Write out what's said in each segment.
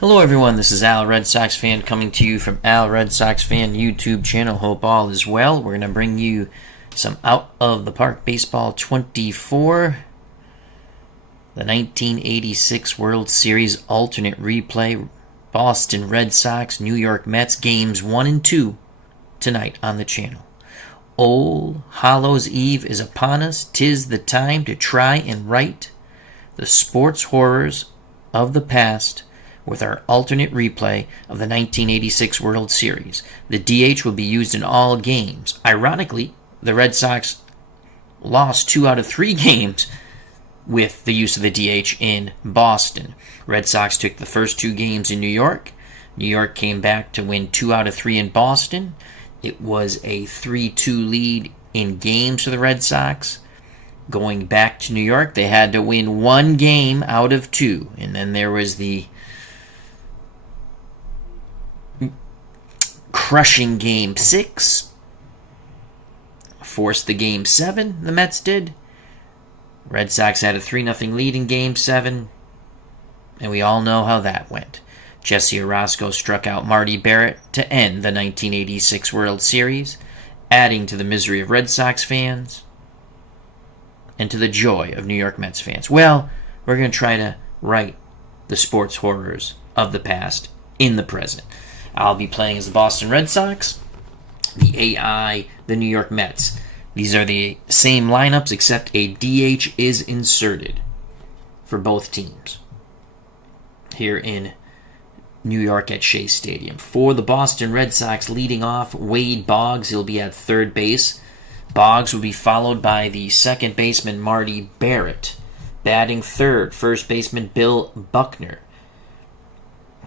Hello everyone, this is Al RedSoxFan coming to you from Al RedSoxFan YouTube channel. Hope all is well. We're going to bring you some Out of the Park Baseball 24, the 1986 World Series alternate replay, Boston Red Sox, New York Mets, games 1 and 2 tonight on the channel. Ole Hallows Eve is upon us. 'Tis the time to try and right the sports horrors of the past with our alternate replay of the 1986 World Series. The DH will be used in all games. Ironically, the Red Sox lost 2 out of 3 games with the use of the DH in Boston. Red Sox took the first 2 games in New York. New York came back to win 2 out of 3 in Boston. It was a 3-2 lead in games for the Red Sox. Going back to New York, they had to win 1 game out of 2. And then there was the crushing Game 6. Forced the Game 7, the Mets did. Red Sox had a 3-0 lead in Game 7. And we all know how that went. Jesse Orosco struck out Marty Barrett to end the 1986 World Series, adding to the misery of Red Sox fans and to the joy of New York Mets fans. Well, we're going to try to right the sports horrors of the past in the present. I'll be playing as the Boston Red Sox, the AI, the New York Mets. These are the same lineups except a DH is inserted for both teams here in New York at Shea Stadium. For the Boston Red Sox, leading off, Wade Boggs. He'll be at third base. Boggs will be followed by the second baseman, Marty Barrett. Batting third, first baseman, Bill Buckner.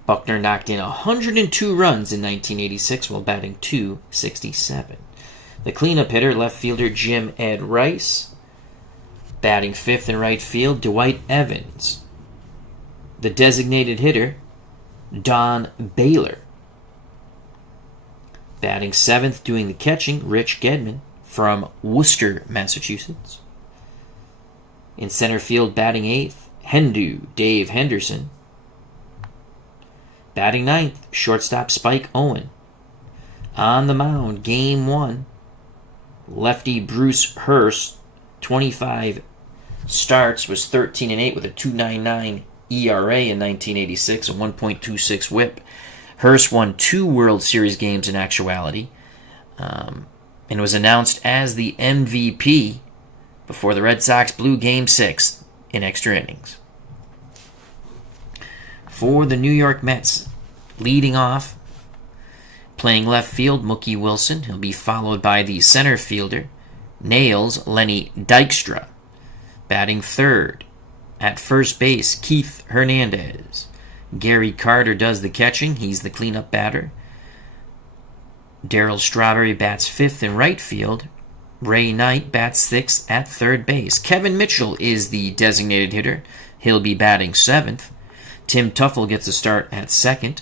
Buckner knocked in 102 runs in 1986 while batting .267. The cleanup hitter, left fielder, Jim Ed Rice. Batting fifth in right field, Dwight Evans. The designated hitter, Don Baylor. Batting seventh, doing the catching, Rich Gedman from Worcester, Massachusetts. In center field, batting eighth, Dave Henderson. Batting ninth, shortstop Spike Owen. On the mound, Game 1, lefty Bruce Hurst, 25 starts, was 13-8 with a 2.99 ERA in 1986, a 1.26 whip. Hurst won 2 World Series games in actuality, and was announced as the MVP before the Red Sox blew Game 6 in extra innings. For the New York Mets, leading off, playing left field, Mookie Wilson. He'll be followed by the center fielder, Nails Lenny Dykstra. Batting third, at first base, Keith Hernandez. Gary Carter does the catching. He's the cleanup batter. Darryl Strawberry bats fifth in right field. Ray Knight bats sixth at third base. Kevin Mitchell is the designated hitter. He'll be batting seventh. Tim Tuffle gets a start at second,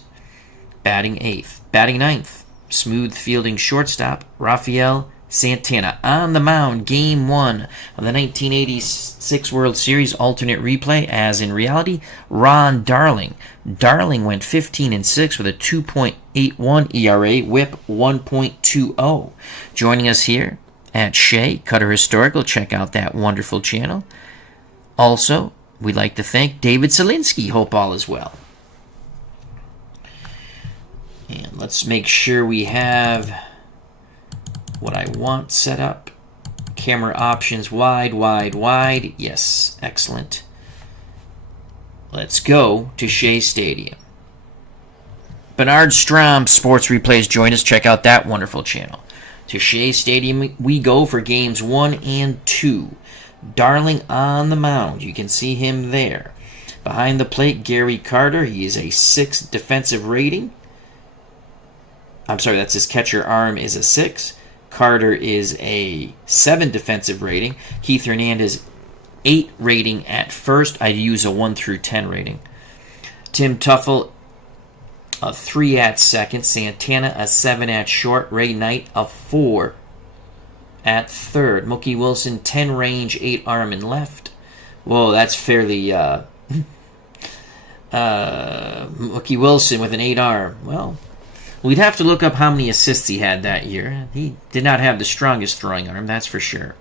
batting eighth. Batting ninth, smooth fielding shortstop, Rafael Santana. On the mound, Game 1 of the 1986 World Series alternate replay, as in reality, Ron Darling. Darling went 15-6 with a 2.81 ERA, whip 1.20. Joining us here at Shea, Cutter Historical. Check out that wonderful channel. Also, we'd like to thank David Selinsky. Hope all is well. And let's make sure we have what I want set up. Camera options, wide. Yes, excellent. Let's go to Shea Stadium. Bernard Strom Sports Replays join us. Check out that wonderful channel. To Shea Stadium we go for games 1 and 2. Darling on the mound. You can see him there. Behind the plate, Gary Carter. He is a 6 defensive rating. I'm sorry, that's his catcher arm is a 6. Carter is a 7 defensive rating. Keith Hernandez, 8 rating at first. I'd use a 1 through 10 rating. Tim Tuffle, a 3 at second. Santana, a 7 at short. Ray Knight, a 4 at third. Mookie Wilson, 10 range, 8 arm and left. Whoa, that's fairly Mookie Wilson with an 8 arm. Well, we'd have to look up how many assists he had that year. He did not have the strongest throwing arm, that's for sure.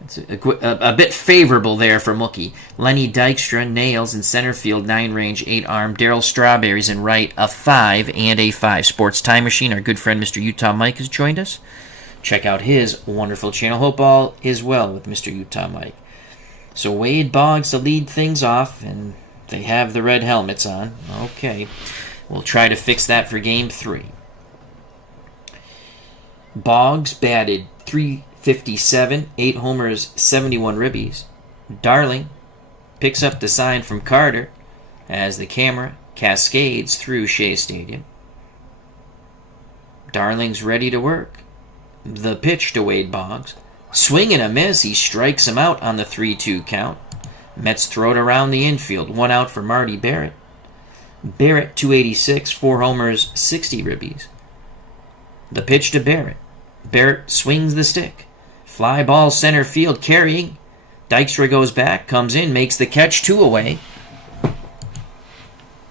It's a bit favorable there for Mookie. Lenny Dykstra nails in center field, 9 range, 8 arm. Darryl Strawberry's in right, a 5 and a 5. Sports Time Machine, our good friend Mr. Utah Mike has joined us. Check out his wonderful channel. Hope all is well with Mr. Utah Mike. So Wade Boggs to lead things off, and they have the red helmets on. Okay, we'll try to fix that for Game 3. Boggs batted .357, 8 homers, 71 ribbies. Darling picks up the sign from Carter as the camera cascades through Shea Stadium. Darling's ready to work. The pitch to Wade Boggs. Swing and a miss. He strikes him out on the 3-2 count. Mets throw it around the infield. 1 out for Marty Barrett. Barrett, .286, 4 homers, 60 ribbies. The pitch to Barrett. Barrett swings the stick. Fly ball center field carrying. Dykstra goes back, comes in, makes the catch, 2 away.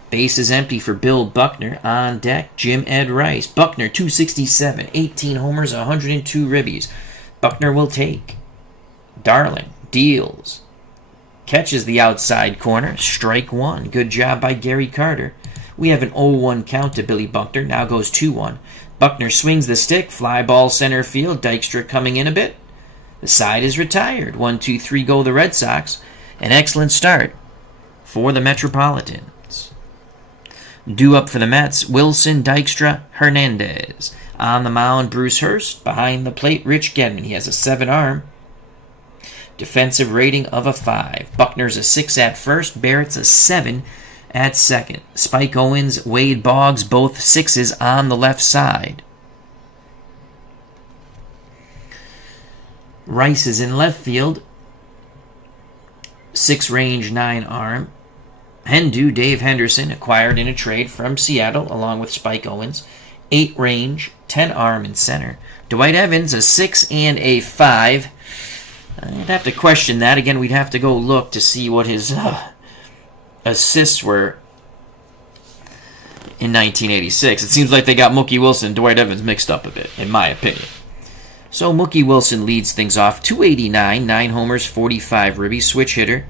Base is empty for Bill Buckner. On deck, Jim Ed Rice. Buckner, .267, 18 homers, 102 ribbies. Buckner will take. Darling deals. Catches the outside corner. Strike 1. Good job by Gary Carter. We have an 0-1 count to Billy Buckner. Now goes 2-1. Buckner swings the stick. Fly ball center field. Dykstra coming in a bit. The side is retired. 1-2-3 go the Red Sox. An excellent start for the Metropolitans. Due up for the Mets, Wilson, Dykstra, Hernandez. On the mound, Bruce Hurst. Behind the plate, Rich Gedman. He has a 7 arm. Defensive rating of a 5. Buckner's a 6 at first. Barrett's a 7 at second. Spike Owens, Wade Boggs, both 6s on the left side. Rice is in left field. 6 range, 9 arm. Hendu, Dave Henderson, acquired in a trade from Seattle along with Spike Owens. 8 range, 10 arm in center. Dwight Evans, a 6 and a 5. I'd have to question that. Again, we'd have to go look to see what his assists were in 1986. It seems like they got Mookie Wilson and Dwight Evans mixed up a bit, in my opinion. So Mookie Wilson leads things off. .289, 9 homers, 45 ribbies, switch hitter.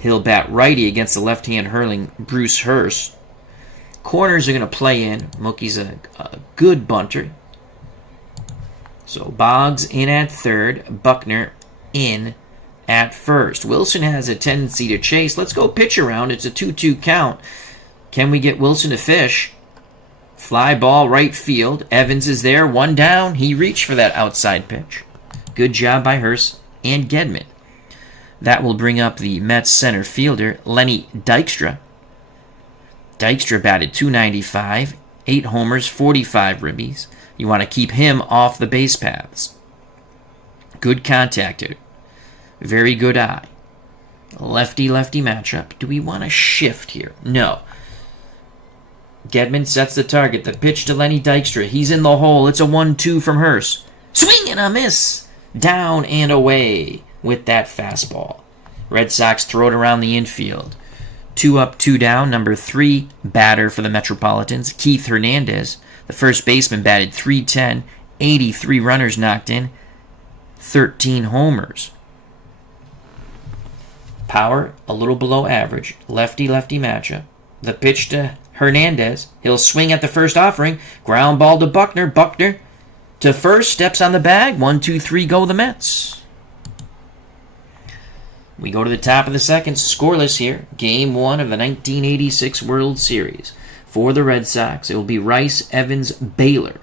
He'll bat righty against the left-hand hurling Bruce Hurst. Corners are going to play in. Mookie's a good bunter. So Boggs in at third. Buckner in at first. Wilson has a tendency to chase. Let's go pitch around. It's a 2-2 count. Can we get Wilson to fish? Fly ball right field. Evans is there. 1 down. He reached for that outside pitch. Good job by Hurst and Gedman. That will bring up the Mets center fielder, Lenny Dykstra. Dykstra batted .295, 8 homers, 45 ribbies. You want to keep him off the base paths. Good contactor. Very good eye. Lefty-lefty matchup. Do we want to shift here? No. Gedman sets the target. The pitch to Lenny Dykstra. He's in the hole. It's a 1-2 from Hurst. Swing and a miss. Down and away with that fastball. Red Sox throw it around the infield. 2 up, 2 down. Number 3 batter for the Metropolitans, Keith Hernandez. The first baseman batted .310, 83 runners knocked in, 13 homers. Power a little below average. Lefty-lefty matchup. The pitch to Hernandez. He'll swing at the first offering. Ground ball to Buckner. Buckner to first. Steps on the bag. 1-2-3 go the Mets. We go to the top of the second. Scoreless here. Game 1 of the 1986 World Series. For the Red Sox, it will be Rice, Evans, Baylor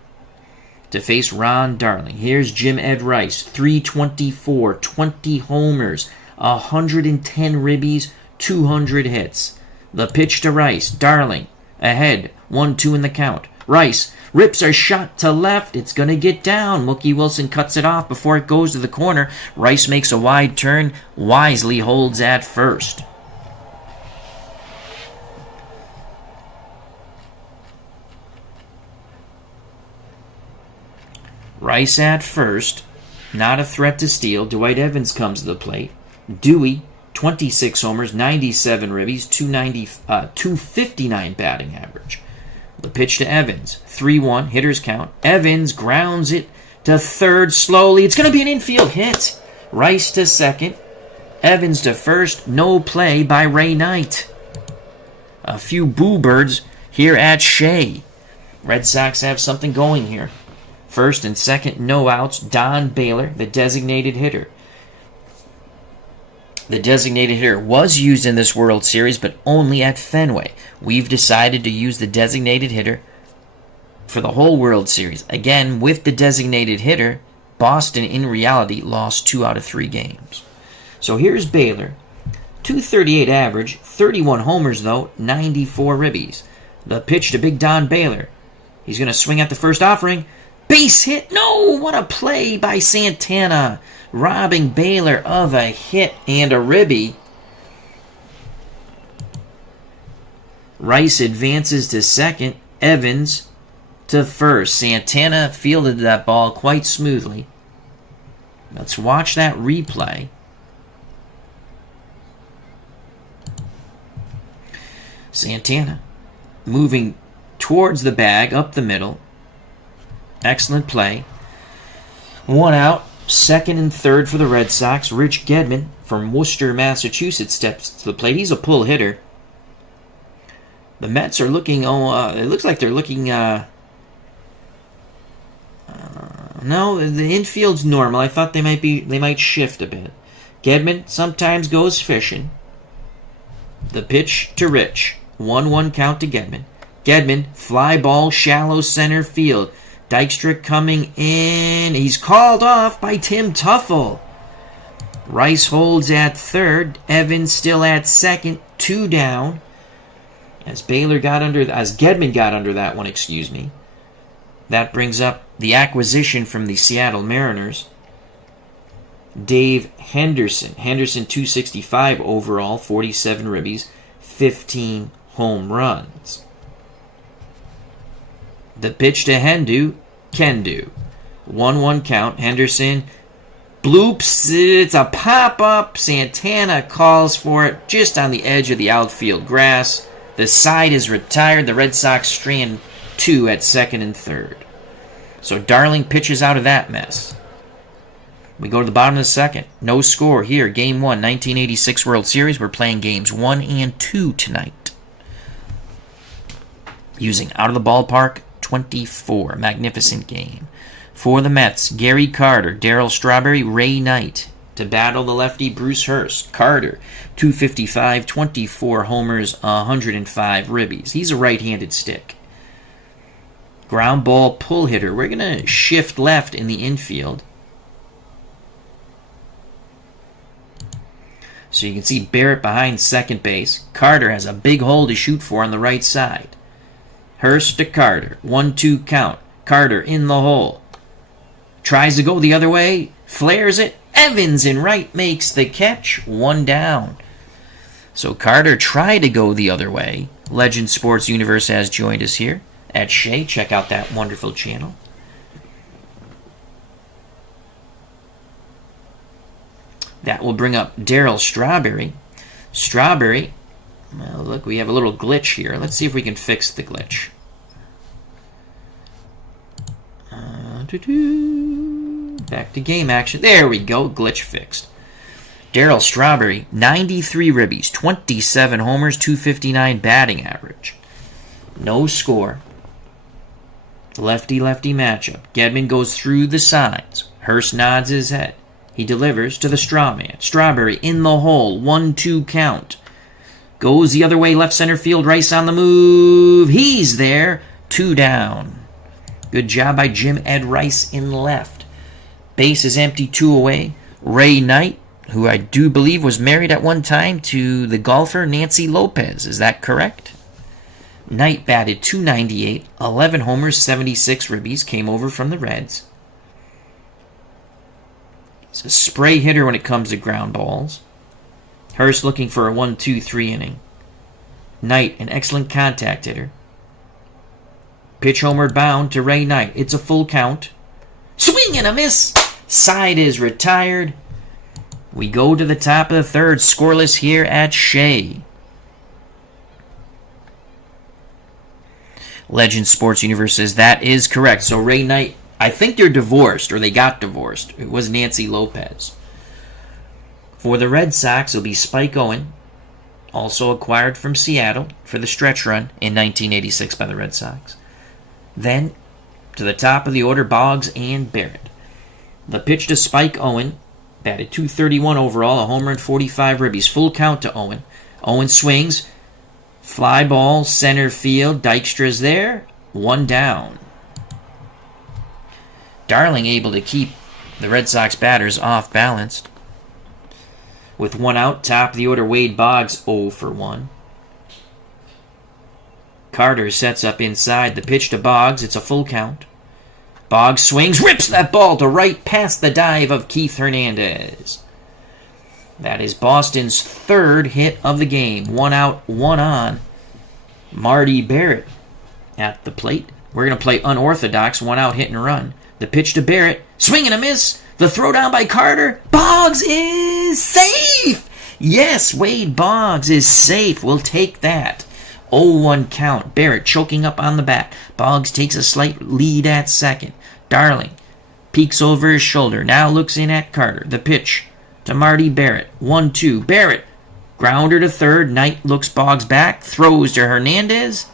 to face Ron Darling. Here's Jim Ed Rice. .324, 20 homers, 110 ribbies, 200 hits. The pitch to Rice. Darling ahead. 1-2 in the count. Rice rips a shot to left. It's going to get down. Mookie Wilson cuts it off before it goes to the corner. Rice makes a wide turn. Wisely holds at first. Rice at first. Not a threat to steal. Dwight Evans comes to the plate. Dewey 26 homers, 97 ribbies, 259 batting average. The pitch to Evans, 3-1, hitters count. Evans grounds it to third slowly. It's going to be an infield hit. Rice to second. Evans to first. No play by Ray Knight. A few boo birds here at Shea. Red Sox have something going here. First and second, no outs. Don Baylor, the designated hitter. The designated hitter was used in this World Series, but only at Fenway. We've decided to use the designated hitter for the whole World Series. Again, with the designated hitter, Boston in reality lost 2 out of 3 games. So here's Baylor. 238 average, 31 homers though, 94 ribbies. The pitch to Big Don Baylor. He's going to swing at the first offering. Base hit. No, what a play by Santana. Robbing Baylor of a hit and a ribby. Rice advances to second. Evans to first. Santana fielded that ball quite smoothly. Let's watch that replay. Santana moving towards the bag, up the middle. Excellent play. 1 out. Second and third for the Red Sox. Rich Gedman from Worcester, Massachusetts steps to the plate. He's a pull hitter. The Mets are looking, it looks like they're looking, no, the infield's normal. I thought they might shift a bit. Gedman sometimes goes fishing. The pitch to Rich. 1-1 count to Gedman. Gedman, fly ball, shallow center field. Dykstra coming in. He's called off by Tim Tuffle. Rice holds at third. Evans still at second. 2 down. As Gedman got under that one, excuse me. That brings up the acquisition from the Seattle Mariners. Dave Henderson. Henderson 265 overall, 47 ribbies, 15 home runs. The pitch to Kendu. 1-1 count. Henderson bloops. It's a pop-up. Santana calls for it just on the edge of the outfield grass. The side is retired. The Red Sox strand 2 at second and third. So Darling pitches out of that mess. We go to the bottom of the second. No score here. Game 1, 1986 World Series. We're playing games 1 and 2 tonight. Using out of the ballpark 24. Magnificent game. For the Mets, Gary Carter, Darryl Strawberry, Ray Knight. To battle the lefty, Bruce Hurst. Carter, 255, 24 homers, 105 ribbies. He's a right-handed stick. Ground ball pull hitter. We're going to shift left in the infield. So you can see Barrett behind second base. Carter has a big hole to shoot for on the right side. Hurst to Carter. 1-2 count. Carter in the hole. Tries to go the other way. Flares it. Evans in right makes the catch. 1 down. So Carter tried to go the other way. Legend Sports Universe has joined us here at Shea. Check out that wonderful channel. That will bring up Darryl Strawberry. Strawberry, well, look, we have a little glitch here. Let's see if we can fix the glitch. Back to game action. There we go, glitch fixed. Darryl Strawberry, 93 ribbies, 27 homers, 259 batting average. No score. Lefty-lefty matchup. Gedman goes through the signs. Hurst nods his head. He delivers to the straw man. Strawberry in the hole. 1-2 count. Goes the other way. Left center field. Rice on the move. He's there. 2 down. Good job by Jim Ed Rice in left. Base is empty. 2 away. Ray Knight, who I do believe was married at one time to the golfer Nancy Lopez. Is that correct? Knight batted .298. 11 homers. 76 ribbies. Came over from the Reds. He's a spray hitter when it comes to ground balls. Hurst looking for a 1-2-3 inning. Knight, an excellent contact hitter. Pitch homeward bound to Ray Knight. It's a full count. Swing and a miss. Side is retired. We go to the top of the third, scoreless here at Shea. Legend Sports Universe says that is correct. So Ray Knight, I think they're divorced, or they got divorced. It was Nancy Lopez. For the Red Sox, it'll be Spike Owen, also acquired from Seattle for the stretch run in 1986 by the Red Sox. Then, to the top of the order, Boggs and Barrett. The pitch to Spike Owen, batted .231 overall, a home run, 45 ribbies. Full count to Owen. Owen swings. Fly ball, center field. Dykstra's there. One down. Darling able to keep the Red Sox batters off balanced. With one out, top of the order, Wade Boggs 0 for 1. Carter sets up inside. The pitch to Boggs. It's a full count. Boggs swings, rips that ball to right past the dive of Keith Hernandez. That is Boston's third hit of the game. One out, one on. Marty Barrett at the plate. We're going to play unorthodox, one out, hit and run. The pitch to Barrett. Swing and a miss. The throw down by Carter. Boggs is safe. Yes, Wade Boggs is safe. We'll take that. 0-1 count. Barrett choking up on the bat. Boggs takes a slight lead at second. Darling peeks over his shoulder. Now looks in at Carter. The pitch to Marty Barrett. 1-2. Barrett. Grounder to third. Knight looks Boggs back. Throws to Hernandez.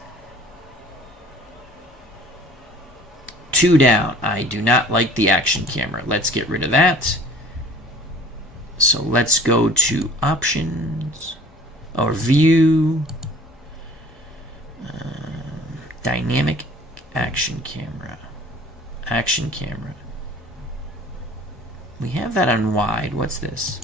2 down. I do not like the action camera. Let's get rid of that. So let's go to options. Or view. Dynamic action camera. Action camera. We have that on wide. What's this?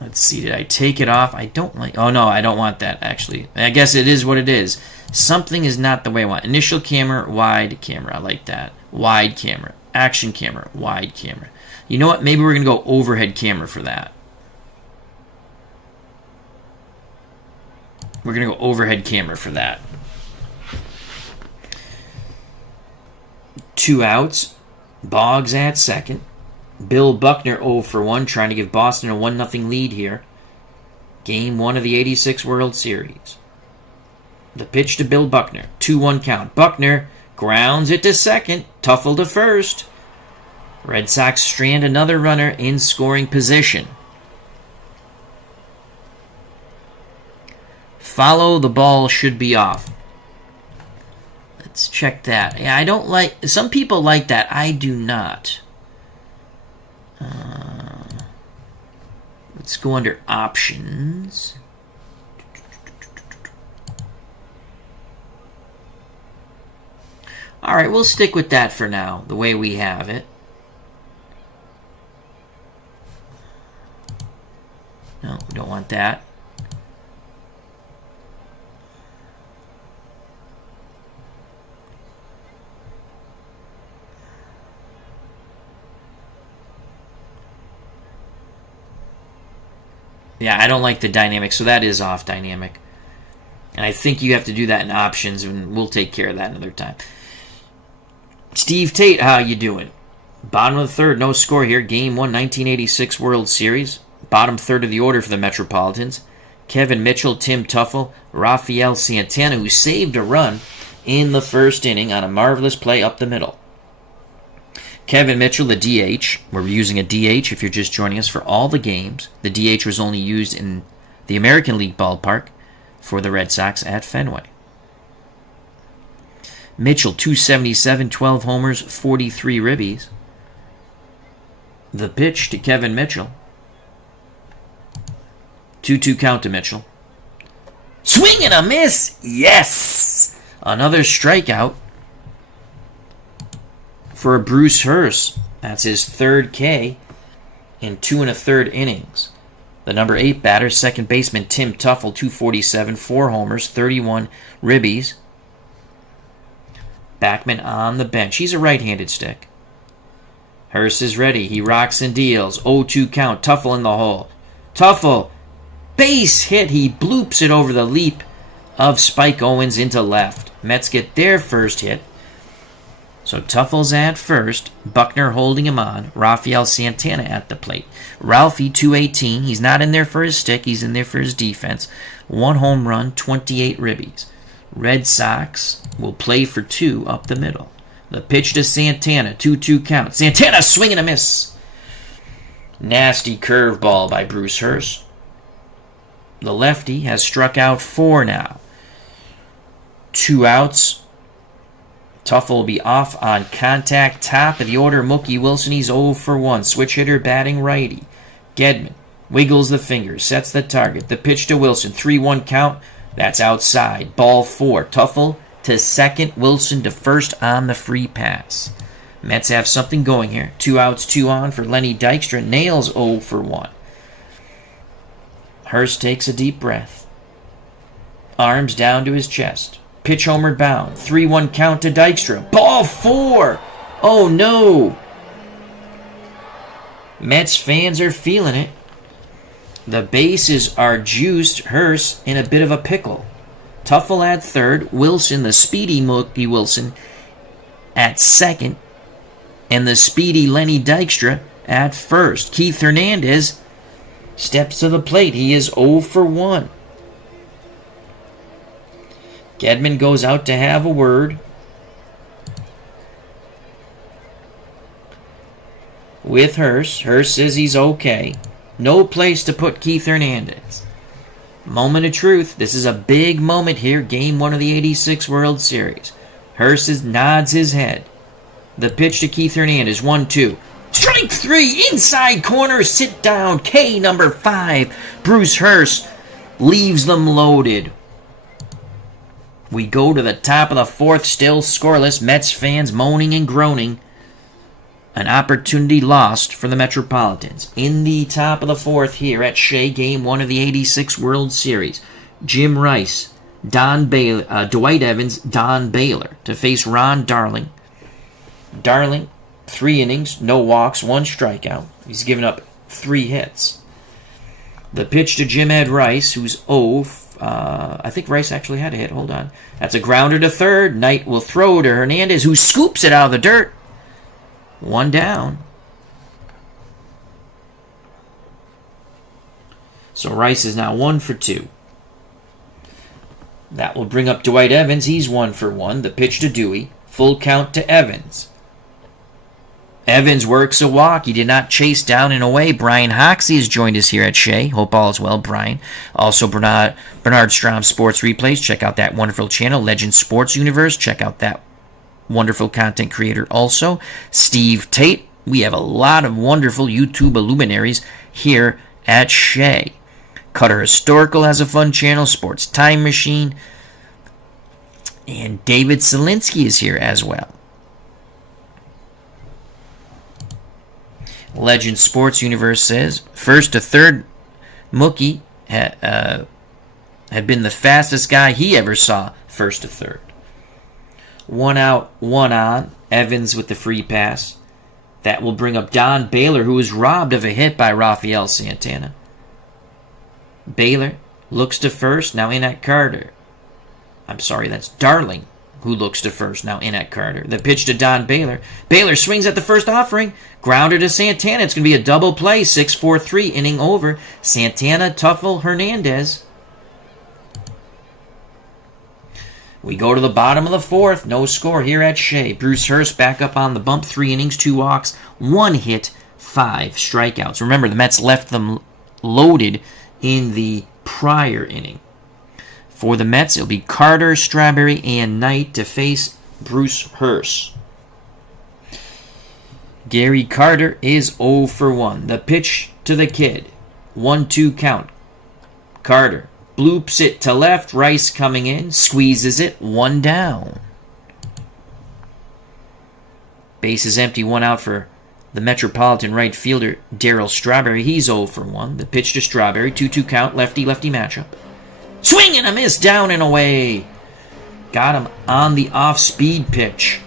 Let's see. Did I take it off? I don't like... Oh, no. I don't want that, actually. I guess it is what it is. Something is not the way I want. Initial camera, wide camera. I like that. Wide camera. Action camera. Wide camera. You know what? Maybe we're going to go overhead camera for that. We're going to go overhead camera for that. 2 outs. Boggs at second. Bill Buckner 0 for 1, trying to give Boston a 1-0 lead here. Game 1 of the 86 World Series. The pitch to Bill Buckner. 2-1 count. Buckner grounds it to second. Tuffle to first. Red Sox strand another runner in scoring position. Follow the ball should be off. Let's check that. Yeah, I don't like... Some people like that. I do not. Let's go under options. All right, we'll stick with that for now, the way we have it. No, we don't want that. Yeah, I don't like the dynamic, so that is off dynamic. And I think you have to do that in options, and we'll take care of that another time. Steve Tate, how you doing? Bottom of the third, no score here. Game 1, 1986 World Series. Bottom third of the order for the Metropolitans. Kevin Mitchell, Tim Tuffle, Rafael Santana, who saved a run in the first inning on a marvelous play up the middle. Kevin Mitchell, the DH. We're using a DH if you're just joining us for all the games. The DH was only used in the American League ballpark for the Red Sox at Fenway. Mitchell, 277, 12 homers, 43 ribbies. The pitch to Kevin Mitchell. 2-2 count to Mitchell. Swing and a miss! Yes! Another strikeout for Bruce Hurst. That's his third K in 2 1/3 innings. The number 8 batter, second baseman Tim Tuffle, 247, 4 homers, 31 ribbies. Backman on the bench. He's a right-handed stick. Hurst is ready. He rocks and deals. 0-2 count. Tuffle in the hole. Tuffle, base hit. He bloops it over the leap of Spike Owens into left. Mets get their first hit. So Tuffle's at first, Buckner holding him on, Rafael Santana at the plate. Ralphie, 218, he's not in there for his stick, he's in there for his defense. 1 home run, 28 ribbies. Red Sox will play for 2 up the middle. The pitch to Santana, 2-2 count. Santana swing and a miss. Nasty curveball by Bruce Hurst. The lefty has struck out 4 now. 2 outs. Tuffle will be off on contact. Top of the order, Mookie Wilson. He's 0 for 1. Switch hitter batting righty. Gedman wiggles the fingers, sets the target. The pitch to Wilson. 3-1 count. That's outside. Ball 4. Tuffle to second. Wilson to first on the free pass. Mets have something going here. 2 outs, 2 on for Lenny Dykstra. Nails 0 for 1. Hurst takes a deep breath. Arms down to his chest. Pitch homered bound. 3-1 count to Dykstra. Ball 4! Oh no! Mets fans are feeling it. The bases are juiced. Hurst in a bit of a pickle. Tuffle at third. Wilson, the speedy Mookie Wilson, at second. And the speedy Lenny Dykstra at first. Keith Hernandez steps to the plate. He is 0 for 1. Gedman goes out to have a word with Hurst. Hurst says he's okay. No place to put Keith Hernandez. Moment of truth. This is a big moment here. Game 1 of the 86 World Series. Hurst nods his head. The pitch to Keith Hernandez. 1-2. Strike 3. Inside corner. Sit down. K number 5. Bruce Hurst leaves them loaded. We go to the top of the 4th, still scoreless. Mets fans moaning and groaning. An opportunity lost for the Metropolitans. In the top of the 4th here at Shea, Game 1 of the 86 World Series. Jim Rice, Dwight Evans, Don Baylor to face Ron Darling. Darling, 3 innings, no walks, 1 strikeout. He's given up 3 hits. The pitch to Jim Ed Rice, who's 0. I think Rice actually had a hit. Hold on. That's a grounder to third. Knight will throw to Hernandez, who scoops it out of the dirt. 1 down. So Rice is now 1 for 2. That will bring up Dwight Evans. He's 1 for 1. The pitch to Dewey. Full count to Evans. Evans works a walk. He did not chase down and away. Brian Hoxie has joined us here at Shea. Hope all is well, Brian. Also, Bernard Strom Sports Replays. Check out that wonderful channel. Legend Sports Universe. Check out that wonderful content creator also. Steve Tate. We have a lot of wonderful YouTube luminaries here at Shea. Cutter Historical has a fun channel. Sports Time Machine. And David Selinsky is here as well. Legend Sports Universe says, 1st to 3rd, Mookie had been the fastest guy he ever saw 1st to 3rd. 1 out, 1 on. Evans with the free pass. That will bring up Don Baylor, who was robbed of a hit by Rafael Santana. Baylor looks to first, now in at Carter. I'm sorry, that's Darling, who looks to first, now in at Carter. The pitch to Don Baylor. Baylor swings at the first offering. Grounder to Santana. It's going to be a double play. 6-4-3, inning over. Santana, Tuffle, Hernandez. We go to the bottom of the 4th. No score here at Shea. Bruce Hurst back up on the bump. 3 innings, 2 walks, 1 hit, 5 strikeouts. Remember, the Mets left them loaded in the prior inning. For the Mets, it'll be Carter, Strawberry, and Knight to face Bruce Hurst. Gary Carter is 0 for 1. The pitch to the kid. 1-2 count. Carter bloops it to left. Rice coming in. Squeezes it. 1 down. Base is empty. 1 out for the Metropolitan right fielder, Darryl Strawberry. He's 0 for 1. The pitch to Strawberry. 2-2 count. Lefty-lefty matchup. Swing and a miss. Down and away. Got him on the off-speed pitch.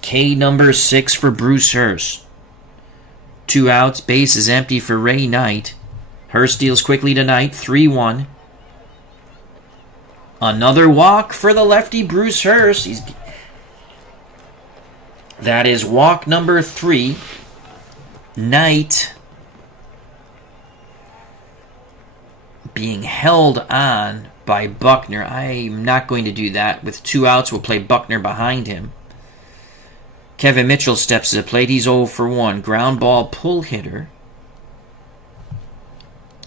K number 6 for Bruce Hurst. 2 outs. Base is empty for Ray Knight. Hurst deals quickly to Knight. 3-1. Another walk for the lefty Bruce Hurst. That is walk number 3. Knight being held on by Buckner. I'm not going to do that. With 2 outs, we'll play Buckner behind him. Kevin Mitchell steps to the plate. He's 0 for 1. Ground ball pull hitter.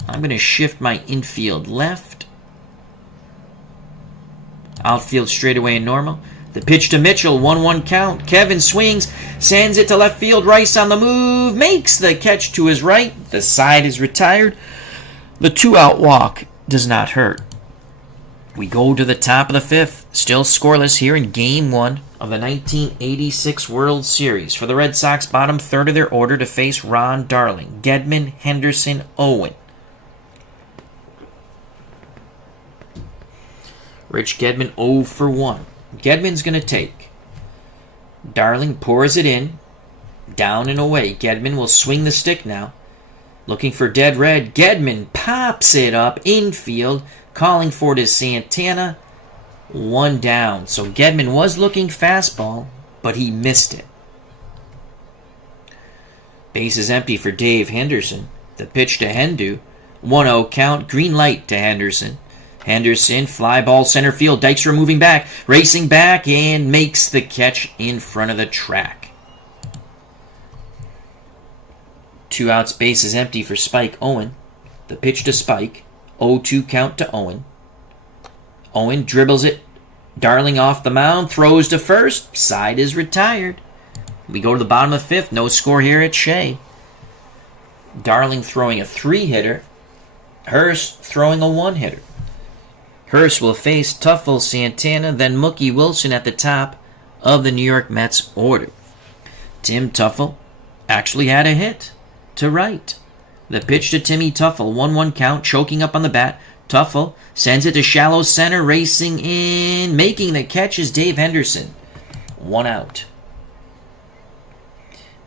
I'm going to shift my infield left. Outfield straightaway and normal. The pitch to Mitchell, 1-1 count. Kevin swings, sends it to left field. Rice on the move, makes the catch to his right. The side is retired. The 2-out walk does not hurt. We go to the top of the 5th. Still scoreless here in Game 1 of the 1986 World Series. For the Red Sox, bottom third of their order to face Ron Darling. Gedman, Henderson, Owen. Rich Gedman 0 for 1. Gedman's going to take. Darling pours it in. Down and away. Gedman will swing the stick now. Looking for dead red. Gedman pops it up infield. Calling for it is Santana. 1 down. So Gedman was looking fastball, but he missed it. Base is empty for Dave Henderson. The pitch to Hendu. 1-0 count. Green light to Henderson. Henderson, fly ball center field. Dykstra moving back, racing back, and makes the catch in front of the track. 2 outs, base is empty for Spike Owen. The pitch to Spike. 0-2 count to Owen. Owen dribbles it. Darling off the mound, throws to first. Side is retired. We go to the bottom of the 5th. No score here at Shea. Darling throwing a 3-hitter. Hurst throwing a 1-hitter. Hurst will face Tuffle, Santana, then Mookie Wilson at the top of the New York Mets order. Tim Tuffle actually had a hit to right. The pitch to Timmy Tuffle, 1-1 count, choking up on the bat. Tuffle sends it to shallow center, racing in, making the catch is Dave Henderson. 1 out.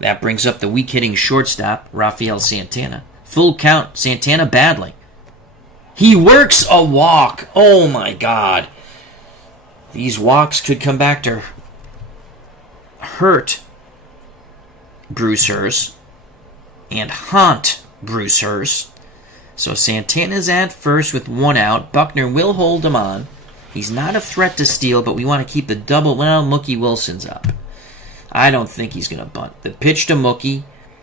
That brings up the weak-hitting shortstop, Rafael Santana. Full count, Santana battling. He works a walk. Oh, my God. These walks could come back to hurt Bruce Hurst and haunt Bruce Hurst. So Santana's at first with 1 out. Buckner will hold him on. He's not a threat to steal, but we want to keep the double. Well, Mookie Wilson's up. I don't think he's going to bunt. The pitch to Mookie.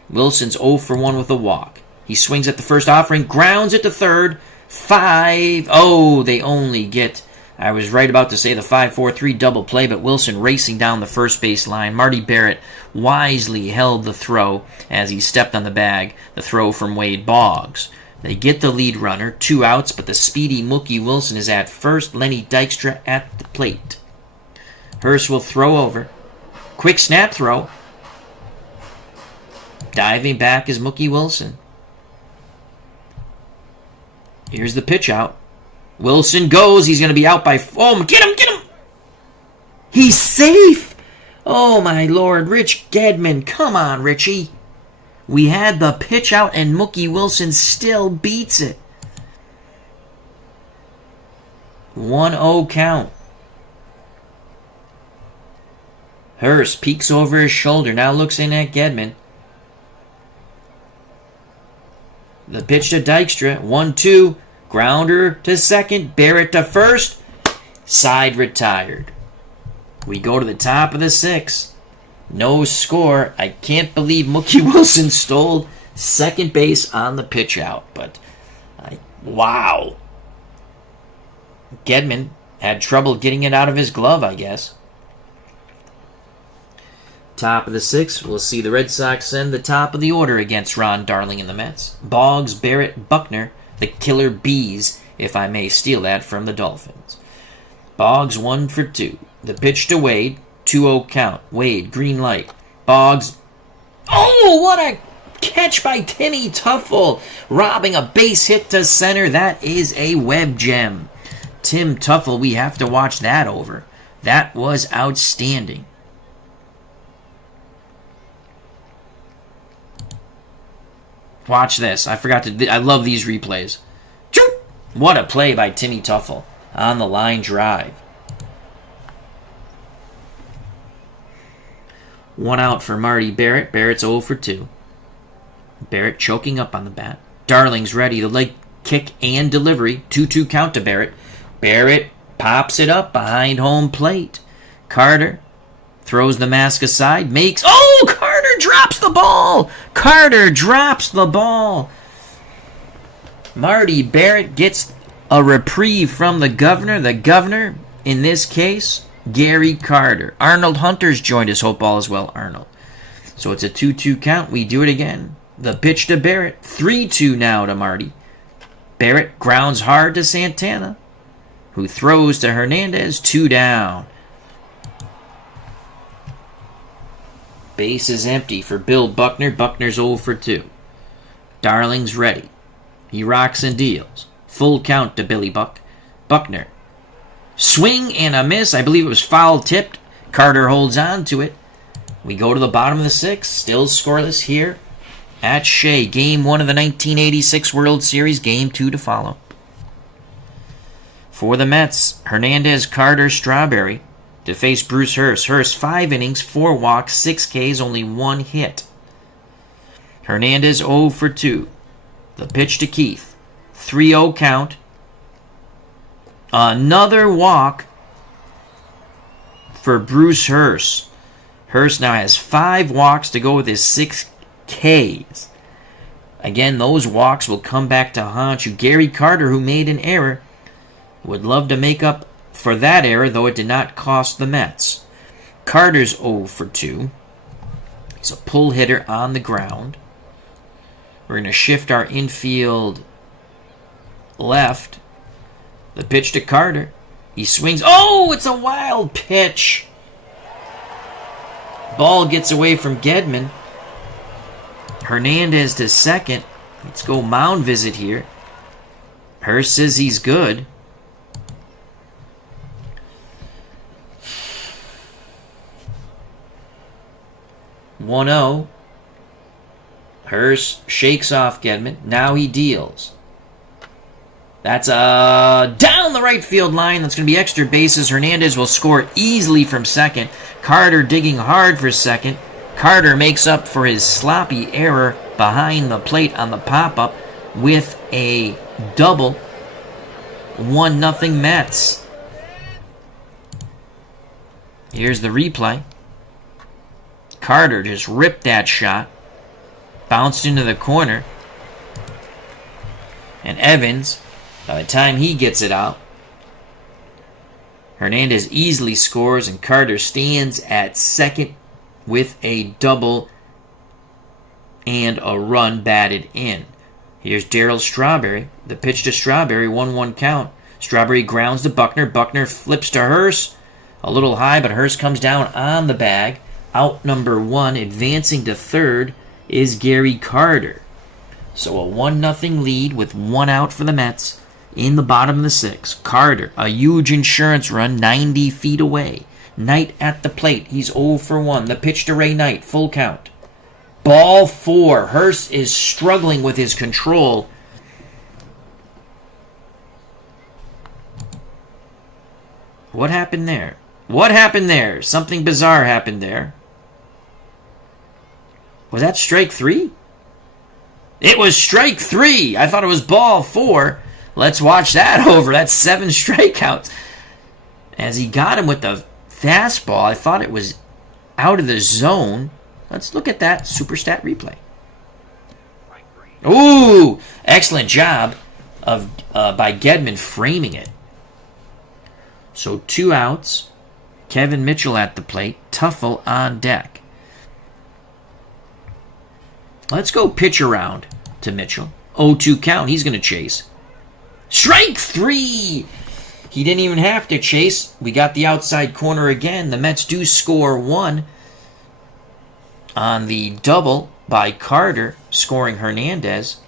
Wilson's 0 for 1 with a walk. He swings at the first offering, grounds it to third. 5. Oh, they only get, I was right about to say the 5-4-3 double play, but Wilson racing down the first base line. Marty Barrett wisely held the throw as he stepped on the bag. The throw from Wade Boggs. They get the lead runner, 2 outs, but the speedy Mookie Wilson is at first. Lenny Dykstra at the plate. Hurst will throw over. Quick snap throw. Diving back is Mookie Wilson. Here's the pitch out. Wilson goes. He's going to be out by... Oh, get him, get him! He's safe! Oh, my Lord. Rich Gedman. Come on, Richie. We had the pitch out, and Mookie Wilson still beats it. 1-0 count. Hurst peeks over his shoulder. Now looks in at Gedman. The pitch to Dykstra. 1-2. Grounder to second. Barrett to first. Side retired. We go to the top of the 6th. No score. I can't believe Mookie Wilson stole second base on the pitch out. But, wow. Gedman had trouble getting it out of his glove, I guess. Top of the 6th, we'll see the Red Sox send the top of the order against Ron Darling and the Mets. Boggs, Barrett, Buckner, the killer bees, if I may steal that from the Dolphins. Boggs 1 for 2. The pitch to Wade, 2-0 count. Wade, green light. Boggs. Oh, what a catch by Timmy Tuffle, robbing a base hit to center. That is a web gem. Tim Tuffle, we have to watch that over. That was outstanding. Watch this. I forgot to... I love these replays. What a play by Timmy Tuffle on the line drive. 1 out for Marty Barrett. Barrett's 0 for 2. Barrett choking up on the bat. Darling's ready. The leg kick and delivery. 2-2 count to Barrett. Barrett pops it up behind home plate. Carter throws the mask aside. Makes... Oh! Carter drops the ball! Carter drops the ball. Marty Barrett gets a reprieve from the governor. The governor, in this case, Gary Carter. Arnold Hunter's joined us. Hope all is well, Arnold. So it's a 2-2 count. We do it again. The pitch to Barrett. 3-2 now to Marty. Barrett grounds hard to Santana, who throws to Hernandez. 2 down. Base is empty for Bill Buckner. Buckner's 0 for 2. Darling's ready. He rocks and deals. Full count to Billy Buck. Buckner. Swing and a miss. I believe it was foul tipped. Carter holds on to it. We go to the bottom of the 6th. Still scoreless here at Shea. Game 1 of the 1986 World Series. Game 2 to follow. For the Mets, Hernandez, Carter, Strawberry to face Bruce Hurst. Hurst, 5 innings, 4 walks, 6 Ks, only 1 hit. Hernandez 0 for 2. The pitch to Keith. 3-0 count. Another walk for Bruce Hurst. Hurst now has 5 walks to go with his 6 Ks. Again, those walks will come back to haunt you. Gary Carter, who made an error, would love to make up for that error, though it did not cost the Mets. Carter's 0 for 2. He's a pull hitter on the ground. We're going to shift our infield left. The pitch to Carter. He swings. Oh, it's a wild pitch. Ball gets away from Gedman. Hernandez to second. Let's go mound visit here. Hurst says he's good. "1-0. Hurst shakes off Gedman. Now he deals. That's down the right field line. That's going to be extra bases. Hernandez will score easily from second. Carter digging hard for second. Carter makes up for his sloppy error behind the plate on the pop-up with a double. 1-0 Mets. Here's the replay. Carter just ripped that shot. Bounced into the corner. And Evans, by the time he gets it out, Hernandez easily scores, and Carter stands at second with a double and a run batted in. Here's Darryl Strawberry. The pitch to Strawberry, 1-1 count. Strawberry grounds to Buckner. Buckner flips to Hurst. A little high, but Hurst comes down on the bag. Out number 1, advancing to third, is Gary Carter. So a 1-0 lead with 1 out for the Mets in the bottom of the 6th. Carter, a huge insurance run, 90 feet away. Knight at the plate. He's 0 for 1. The pitch to Ray Knight, full count. Ball 4. Hurst is struggling with his control. What happened there? What happened there? Something bizarre happened there. Was that strike 3? It was strike 3. I thought it was ball 4. Let's watch that over. That's 7 strikeouts. As he got him with the fastball, I thought it was out of the zone. Let's look at that super stat replay. Ooh, excellent job of by Gedman framing it. So 2 outs. Kevin Mitchell at the plate. Tuffle on deck. Let's go pitch around to Mitchell. 0-2 count. He's going to chase. Strike 3! He didn't even have to chase. We got the outside corner again. The Mets do score 1 on the double by Carter, scoring Hernandez.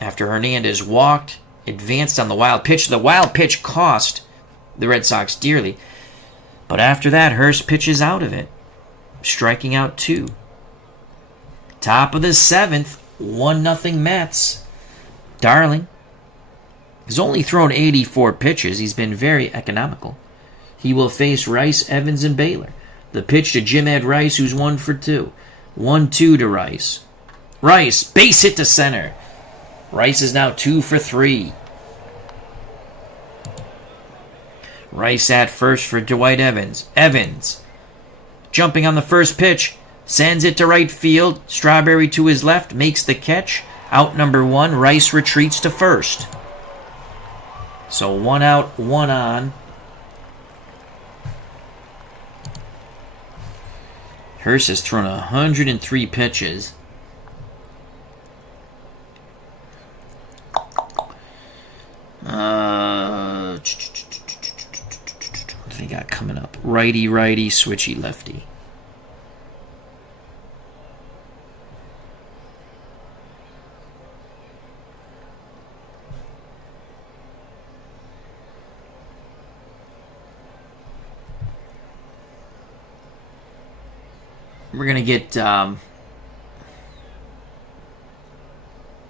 After Hernandez walked, advanced on the wild pitch. The wild pitch cost the Red Sox dearly. But after that, Hurst pitches out of it, striking out 2. Top of the 7th, 1-0 Mets. Darling has only thrown 84 pitches. He's been very economical. He will face Rice, Evans, and Baylor. The pitch to Jim Ed Rice, who's 1 for 2. 1-2 to Rice. Rice, base hit to center. Rice is now 2 for 3. Rice at first for Dwight Evans. Evans, jumping on the first pitch, sends it to right field. Strawberry to his left, makes the catch. Out number 1, Rice retreats to first. So 1 out, 1 on. Hurst has thrown 103 pitches. What do they got coming up? Righty, righty, switchy, lefty. We're going to get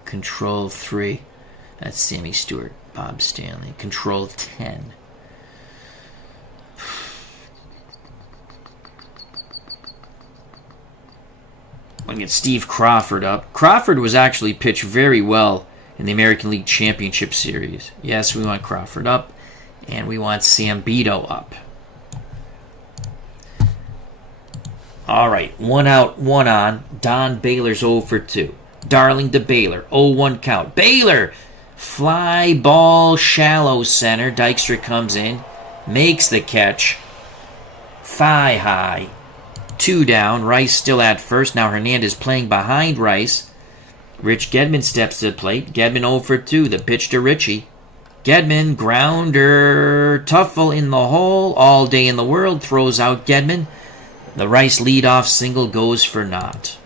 Control 3. That's Sammy Stewart, Bob Stanley. Control 10. I'm going to get Steve Crawford up. Crawford was actually pitched very well in the American League Championship Series. Yes, we want Crawford up. And we want Zambito up. All right, 1 out, 1 on. Don Baylor's 0 for 2. Darling to Baylor, 0-1 count. Baylor, fly ball, shallow center. Dykstra comes in, makes the catch. Thigh high, 2 down. Rice still at first. Now Hernandez playing behind Rice. Rich Gedman steps to the plate. Gedman 0 for 2. The pitch to Richie. Gedman, grounder. Tuffle in the hole. All day in the world. Throws out Gedman. The Rice leadoff single goes for naught.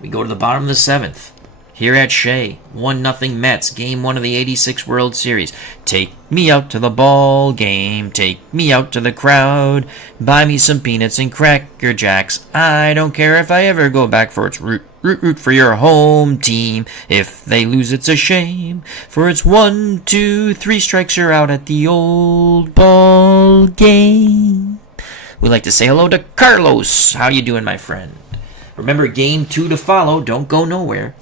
We go to the bottom of the 7th. Here at Shea, 1-0 Mets, Game 1 of the '86 World Series. Take me out to the ball game, take me out to the crowd. Buy me some peanuts and Cracker Jacks. I don't care if I ever go back, for it's root for your home team. If they lose, it's a shame, for it's 1, 2, 3 strikes, you're out at the old ball game. We'd like to say hello to Carlos. How you doing, my friend? Remember, Game 2 to follow. Don't go nowhere.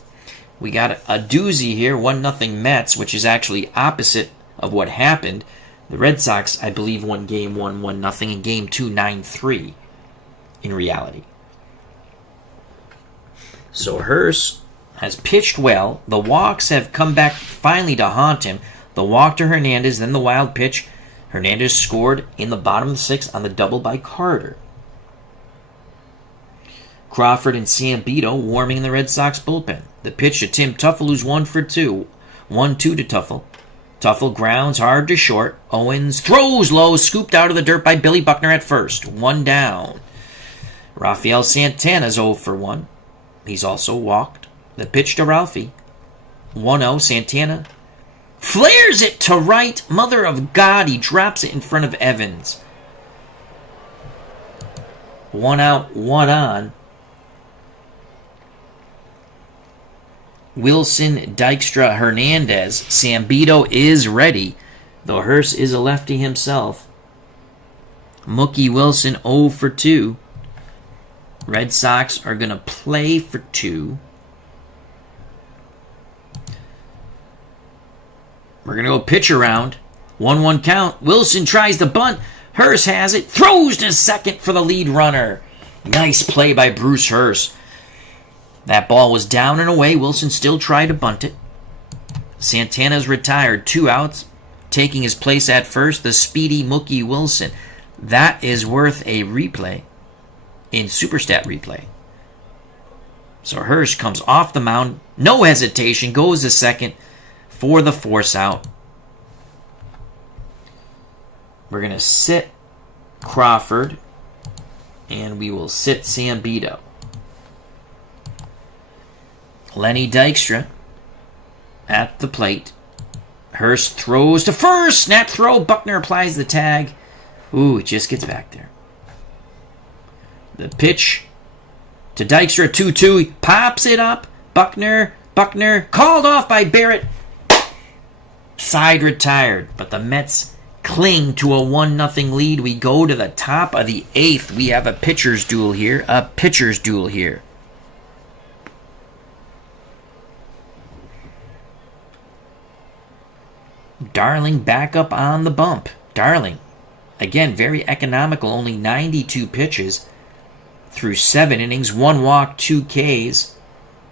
We got a doozy here, 1-0 Mets, which is actually opposite of what happened. The Red Sox, I believe, won Game 1 1-0 and Game 2 9-3 in reality. So Hurst has pitched well. The walks have come back finally to haunt him. The walk to Hernandez, then the wild pitch. Hernandez scored in the bottom of the 6th on the double by Carter. Crawford and Zambito warming in the Red Sox bullpen. The pitch to Tim Tuffle, who's 1 for 2. 1-2 to Tuffle. Tuffle grounds hard to short. Owens throws low, scooped out of the dirt by Billy Buckner at first. 1 down. Rafael Santana's 0 for 1. He's also walked. The pitch to Ralphie. 1-0 Santana. Flares it to right. Mother of God, he drops it in front of Evans. 1 out, 1 on. Wilson, Dykstra, Hernandez. Zambito is ready, though Hurst is a lefty himself. Mookie Wilson 0 for 2. Red Sox are going to play for 2. We're going to go pitch around. 1-1 count. Wilson tries to bunt. Hurst has it. Throws to second for the lead runner. Nice play by Bruce Hurst. That ball was down and away. Wilson still tried to bunt it. Santana's retired. 2 outs. Taking his place at first, the speedy Mookie Wilson. That is worth a replay in Superstat replay. So Hurst comes off the mound. No hesitation. Goes to second for the force out. We're going to sit Crawford. And we will sit Zambito. Lenny Dykstra at the plate. Hurst throws to first. Snap throw. Buckner applies the tag. Ooh, it just gets back there. The pitch to Dykstra, 2-2. He pops it up. Buckner called off by Barrett. Side retired. But the Mets cling to a 1-0 lead. We go to the top of the 8th. We have a pitcher's duel here. Darling back up on the bump. Darling, again, very economical. Only 92 pitches through 7 innings. 1 walk, 2 Ks.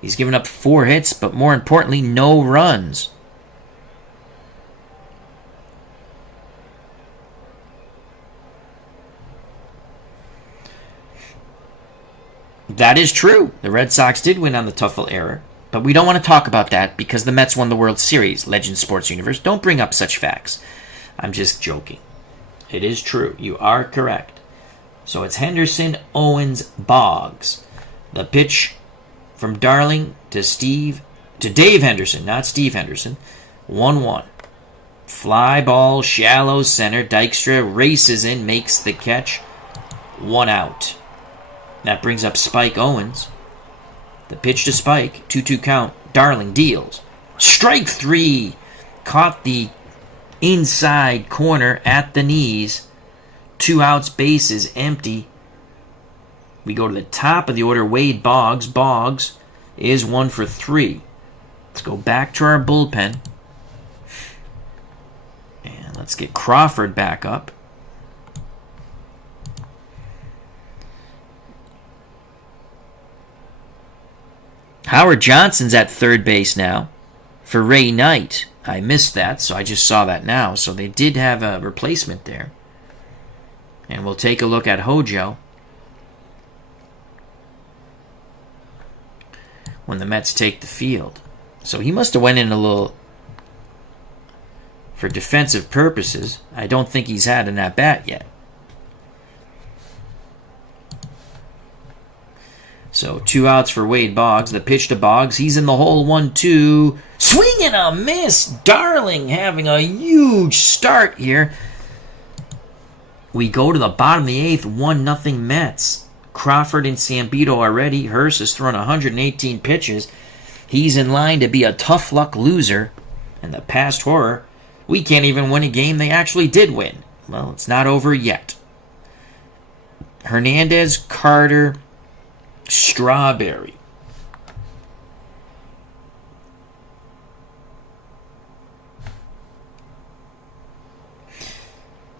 He's given up 4 hits, but more importantly, no runs. That is true. The Red Sox did win on the Tuffle error. But we don't want to talk about that because the Mets won the World Series. Legend Sports Universe, don't bring up such facts. I'm just joking. It is true. You are correct. So it's Henderson, Owens, Boggs. The pitch from Darling to Dave Henderson, not Steve Henderson. 1-1. Fly ball, shallow center. Dykstra races in, makes the catch. 1 out. That brings up Spike Owens. The pitch to Spike, 2-2 count. Darling deals. Strike 3. Caught the inside corner at the knees. 2 outs, bases empty. We go to the top of the order. Wade Boggs. Boggs is 1 for 3. Let's go back to our bullpen. And let's get Crawford back up. Howard Johnson's at third base now for Ray Knight. I missed that, so I just saw that now. So they did have a replacement there. And we'll take a look at Hojo when the Mets take the field. So he must have went in a little for defensive purposes. I don't think he's had an at-bat yet. So 2 outs for Wade Boggs. The pitch to Boggs. He's in the hole. 1-2. Swing and a miss. Darling having a huge start here. We go to the bottom of the 8th. 1-0 Mets. Crawford and Sambito are ready. Hurst has thrown 118 pitches. He's in line to be a tough luck loser. And the past horror, we can't even win a game they actually did win. Well, it's not over yet. Hernandez, Carter, Strawberry.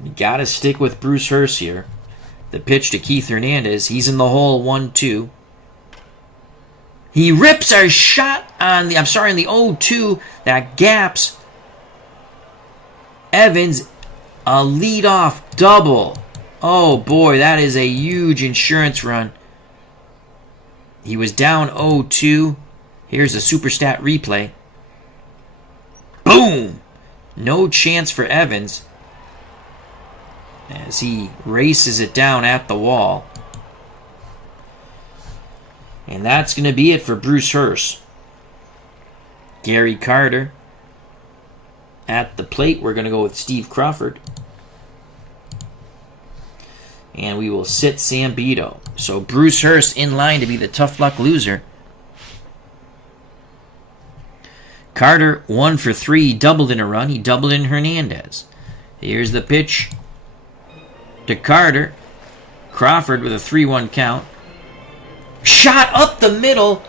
You gotta stick with Bruce Hurst here. The pitch to Keith Hernandez. He's in the hole. 1-2. He rips our shot on the 0-2. That gaps. Evans, a leadoff double. Oh boy, that is a huge insurance run. He was down 0-2. Here's a super stat replay. Boom! No chance for Evans as he races it down at the wall. And that's going to be it for Bruce Hurst. Gary Carter at the plate. We're going to go with Steve Crawford. And we will sit Sambito. So Bruce Hurst in line to be the tough luck loser. Carter 1 for 3, doubled in a run. He doubled in Hernandez. Here's the pitch to Carter. Crawford with a 3-1 count. Shot up the middle.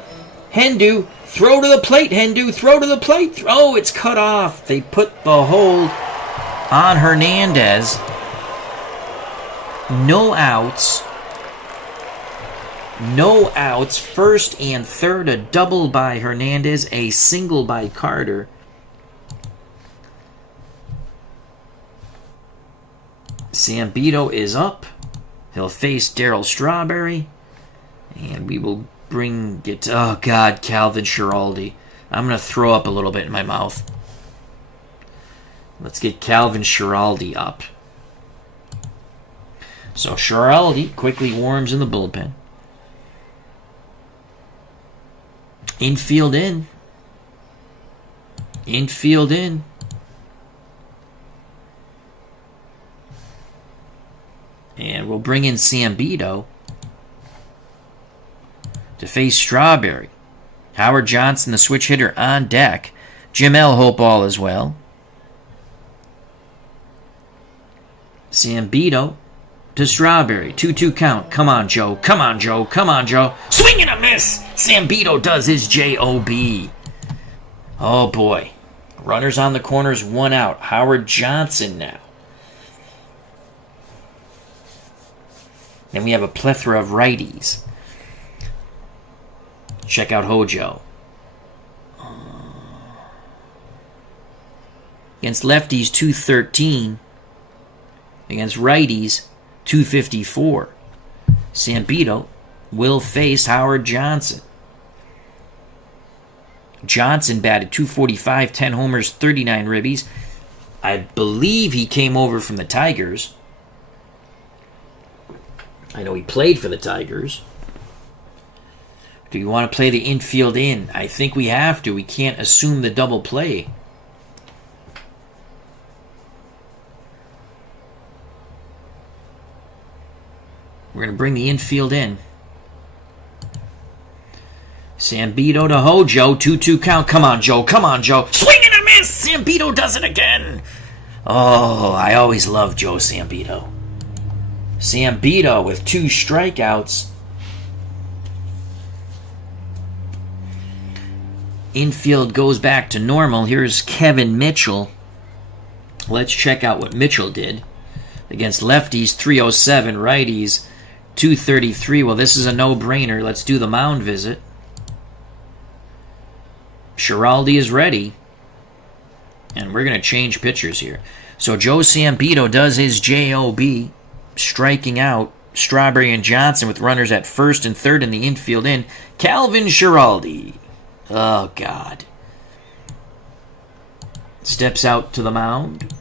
Hendu, throw to the plate. Hendu, throw to the plate. Oh, it's cut off. They put the hold on Hernandez. No outs. No outs. First and third, a double by Hernandez, a single by Carter. Sambito is up. He'll face Darryl Strawberry. And we will oh God, Calvin Schiraldi. I'm going to throw up a little bit in my mouth. Let's get Calvin Schiraldi up. So Schiraldi quickly warms in the bullpen. Infield in. Infield in. And we'll bring in Sambito to face Strawberry. Howard Johnson, the switch hitter, on deck. Jim L. Hopeball as well. Zambito to Strawberry. 2-2 count. Come on, Joe. Come on, Joe. Come on, Joe. Swing and a miss. Zambito does his J-O-B. Oh, boy. Runners on the corners, 1 out. Howard Johnson now. Then we have a plethora of righties. Check out Hojo. Against lefties, 213. Against righties, 254. Zambito will face Howard Johnson. Johnson batted 245, 10 homers, 39 ribbies. I believe he came over from the Tigers. I know he played for the Tigers. Do you want to play the infield in? I think we have to. We can't assume the double play. We're going to bring the infield in. Zambito to Hojo. 2-2 count. Come on, Joe. Come on, Joe. Swing and a miss. Zambito does it again. Oh, I always loved Joe Zambito. Zambito with 2 strikeouts. Infield goes back to normal. Here's Kevin Mitchell. Let's check out what Mitchell did. Against lefties, 307. Righties, 233. Well, this is a no-brainer. Let's do the mound visit. Schiraldi is ready. And we're going to change pitchers here. So Joe Zambito does his J-O-B, striking out Strawberry and Johnson with runners at first and third in the infield in. Calvin Schiraldi. Oh, God. Steps out to the mound.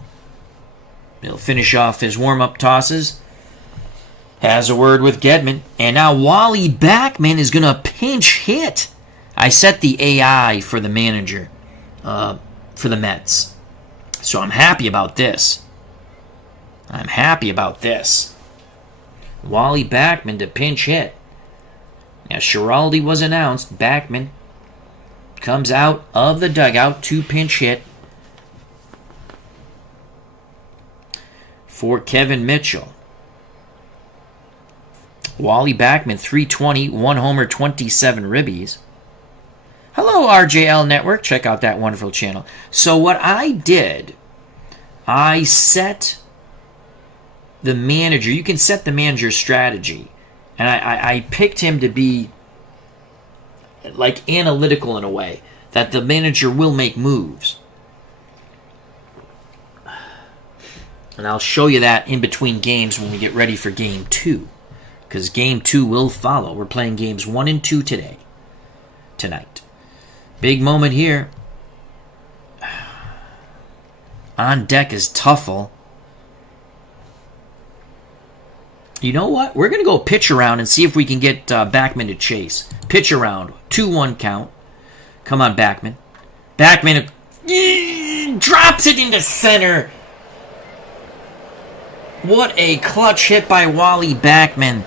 He'll finish off his warm-up tosses. Has a word with Gedman. And now Wally Backman is going to pinch hit. I set the AI for the manager for the Mets. So I'm happy about this. I'm happy about this. Wally Backman to pinch hit. Now Schiraldi was announced. Backman comes out of the dugout to pinch hit for Kevin Mitchell. Wally Backman, 320, 1 homer, 27 ribbies. Hello, RJL Network. Check out that wonderful channel. So what I did, I set the manager. You can set the manager's strategy. And I picked him to be like analytical in a way, that the manager will make moves. And I'll show you that in between games when we get ready for Game 2. Because Game 2 will follow. We're playing Games 1 and 2 tonight. Big moment here. On deck is Tuffle. You know what? We're going to go pitch around and see if we can get Backman to chase. Pitch around. 2-1 count. Come on, Backman. Backman drops it into center. What a clutch hit by Wally Backman.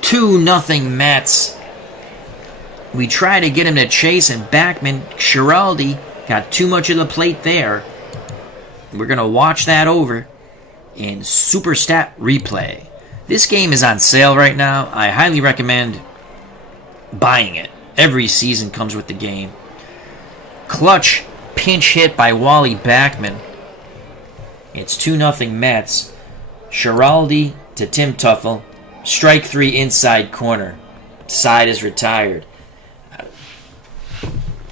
2-0 Mets. We try to get him to chase, and Backman, Schiraldi, got too much of the plate there. We're going to watch that over in Super Stat Replay. This game is on sale right now. I highly recommend buying it. Every season comes with the game. Clutch pinch hit by Wally Backman. It's 2-0 Mets. Schiraldi to Tim Tuffle. Strike 3 inside corner. Side is retired.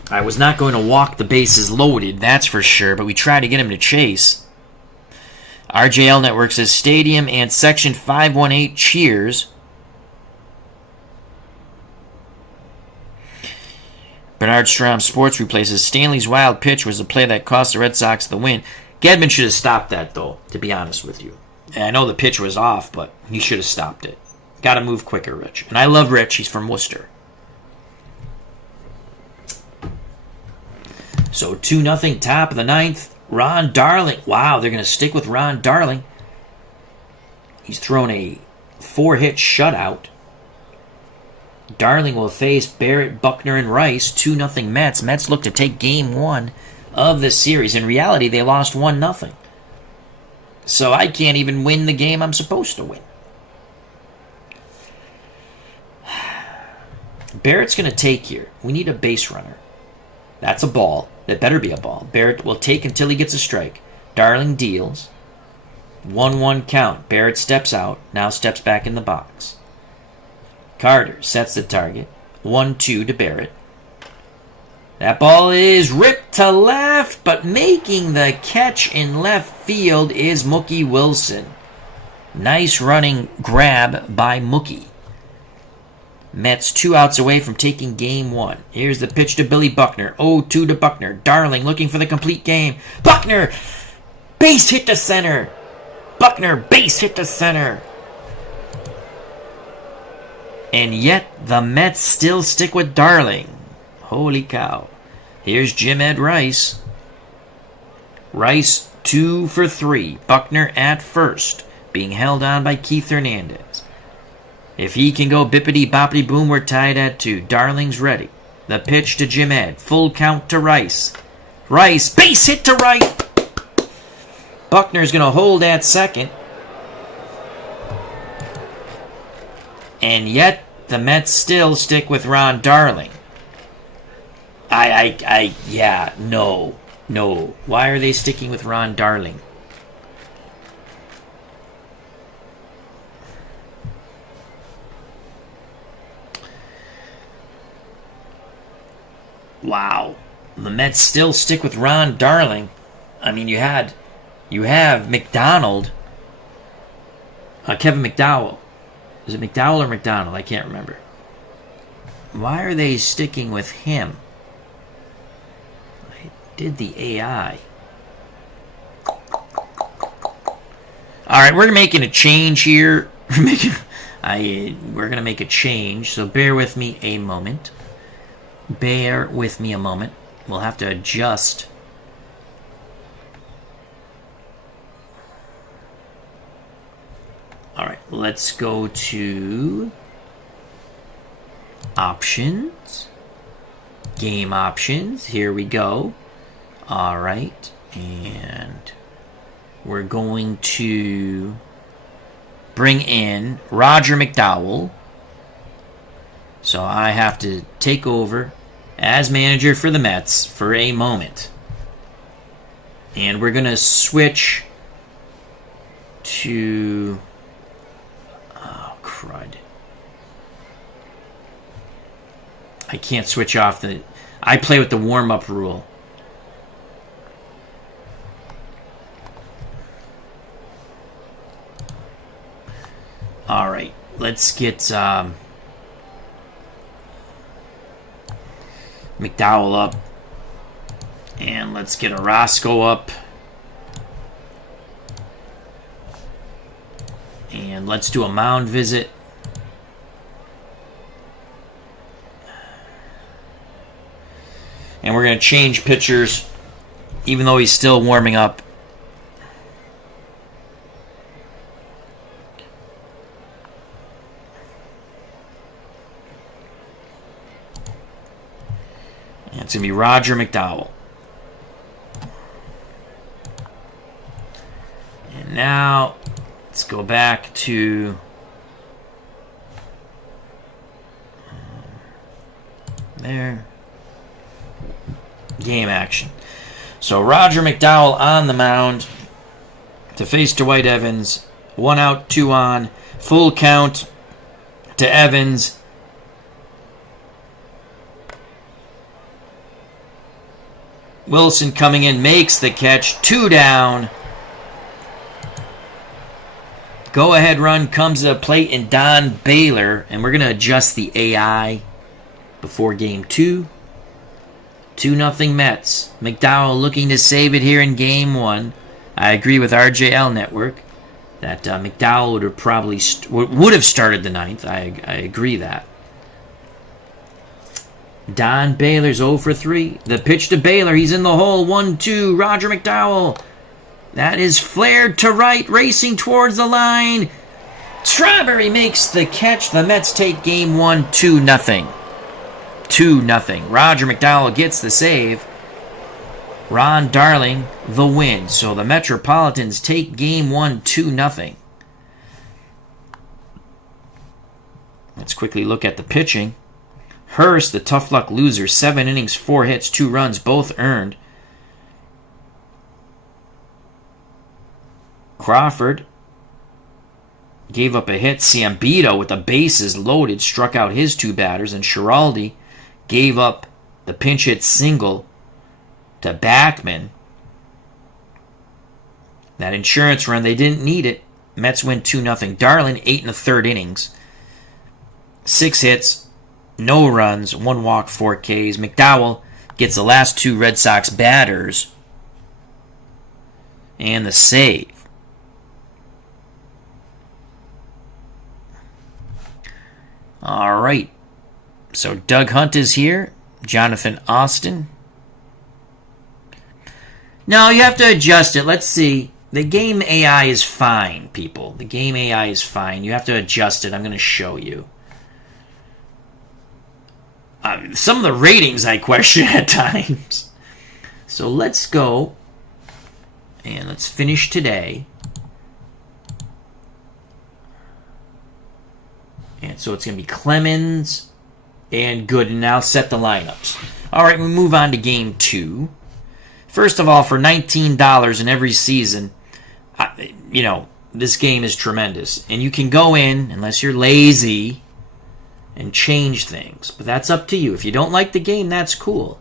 I was not going to walk the bases loaded, that's for sure, but we tried to get him to chase. RJL Network says Stadium and Section 518 cheers. Bernard Strom Sports replaces Stanley's wild pitch was the play that cost the Red Sox the win. Gedman should have stopped that, though, to be honest with you. And I know the pitch was off, but he should have stopped it. Got to move quicker, Rich. And I love Rich. He's from Worcester. So 2-0 top of the ninth. Ron Darling. Wow, they're going to stick with Ron Darling. He's thrown a 4-hit shutout. Darling will face Barrett, Buckner, and Rice. 2-0 Mets. Mets look to take Game 1 of the series. In reality, they lost 1-0. So I can't even win the game I'm supposed to win. Barrett's going to take here. We need a base runner. That's a ball. That better be a ball. Barrett will take until he gets a strike. Darling deals. 1-1 count. Barrett steps out. Now steps back in the box. Carter sets the target. 1-2 to Barrett. That ball is ripped to left, but making the catch in left field is Mookie Wilson. Nice running grab by Mookie. Mets 2 outs away from taking game 1. Here's the pitch to Billy Buckner. 0-2 to Buckner. Darling looking for the complete game. Buckner! Base hit to center. Buckner, base hit to center. And yet the Mets still stick with Darling. Holy cow. Here's Jim Ed Rice. Rice 2 for 3. Buckner at first, being held on by Keith Hernandez. If he can go bippity boppity boom, we're tied at 2. Darling's ready. The pitch to Jim Ed. Full count to Rice. Rice, base hit to right. Buckner's going to hold at second. And yet the Mets still stick with Ron Darling. No. Why are they sticking with Ron Darling? Wow. The Mets still stick with Ron Darling. I mean, you have McDonald. Kevin McDowell. Is it McDowell or McDonald? I can't remember. Why are they sticking with him? I did the AI. Alright, we're making a change here. We're going to make a change, so bear with me a moment. We'll have to adjust. Alright, let's go to options. Game options. Here we go. Alright, and we're going to bring in Roger McDowell. So I have to take over as manager for the Mets for a moment. And we're going to switch to... Oh, crud. I can't switch off the... I play with the warm-up rule. Alright, let's get... McDowell up. And let's get Orozco up. And let's do a mound visit. And we're going to change pitchers, even though he's still warming up. It's going to be Roger McDowell. And now, let's go back to... there. Game action. So Roger McDowell on the mound to face Dwight Evans. 1 out, 2 on. Full count to Evans. Wilson coming in, makes the catch. 2 down. Go-ahead run comes to the plate in Don Baylor. And we're going to adjust the AI before game 2. 2-0 Mets. McDowell looking to save it here in game 1. I agree with RJL Network that McDowell would have probably would have started the 9th. I agree that. Don Baylor's 0 for 3. The pitch to Baylor. He's in the hole. 1-2. Roger McDowell. That is flared to right, racing towards the line. Strawberry makes the catch. The Mets take game 1, 2-0. 2-0. Roger McDowell gets the save. Ron Darling the win. So the Metropolitans take game 1 2-0. Let's quickly look at the pitching. Hurst, the tough luck loser, 7 innings, 4 hits, 2 runs, both earned. Crawford gave up a hit. Ciambito, with the bases loaded, struck out his 2 batters. And Schiraldi gave up the pinch hit single to Backman. That insurance run, they didn't need it. Mets win 2-0. Darlin, 8 1/3 innings. 6 hits, no runs, 1 walk, 4 Ks. McDowell gets the last 2 Red Sox batters and the save. All right. So Doug Hunt is here. Jonathan Austin. No, you have to adjust it. Let's see. The game AI is fine, people. The game AI is fine. You have to adjust it. I'm going to show you. Some of the ratings I question at times. So let's go and let's finish today. And so it's going to be Clemens and Good. And now set the lineups. All right, we move on to game 2. First of all, for $19 in every season, this game is tremendous. And you can go in, unless you're lazy, and change things. But that's up to you. If you don't like the game, that's cool.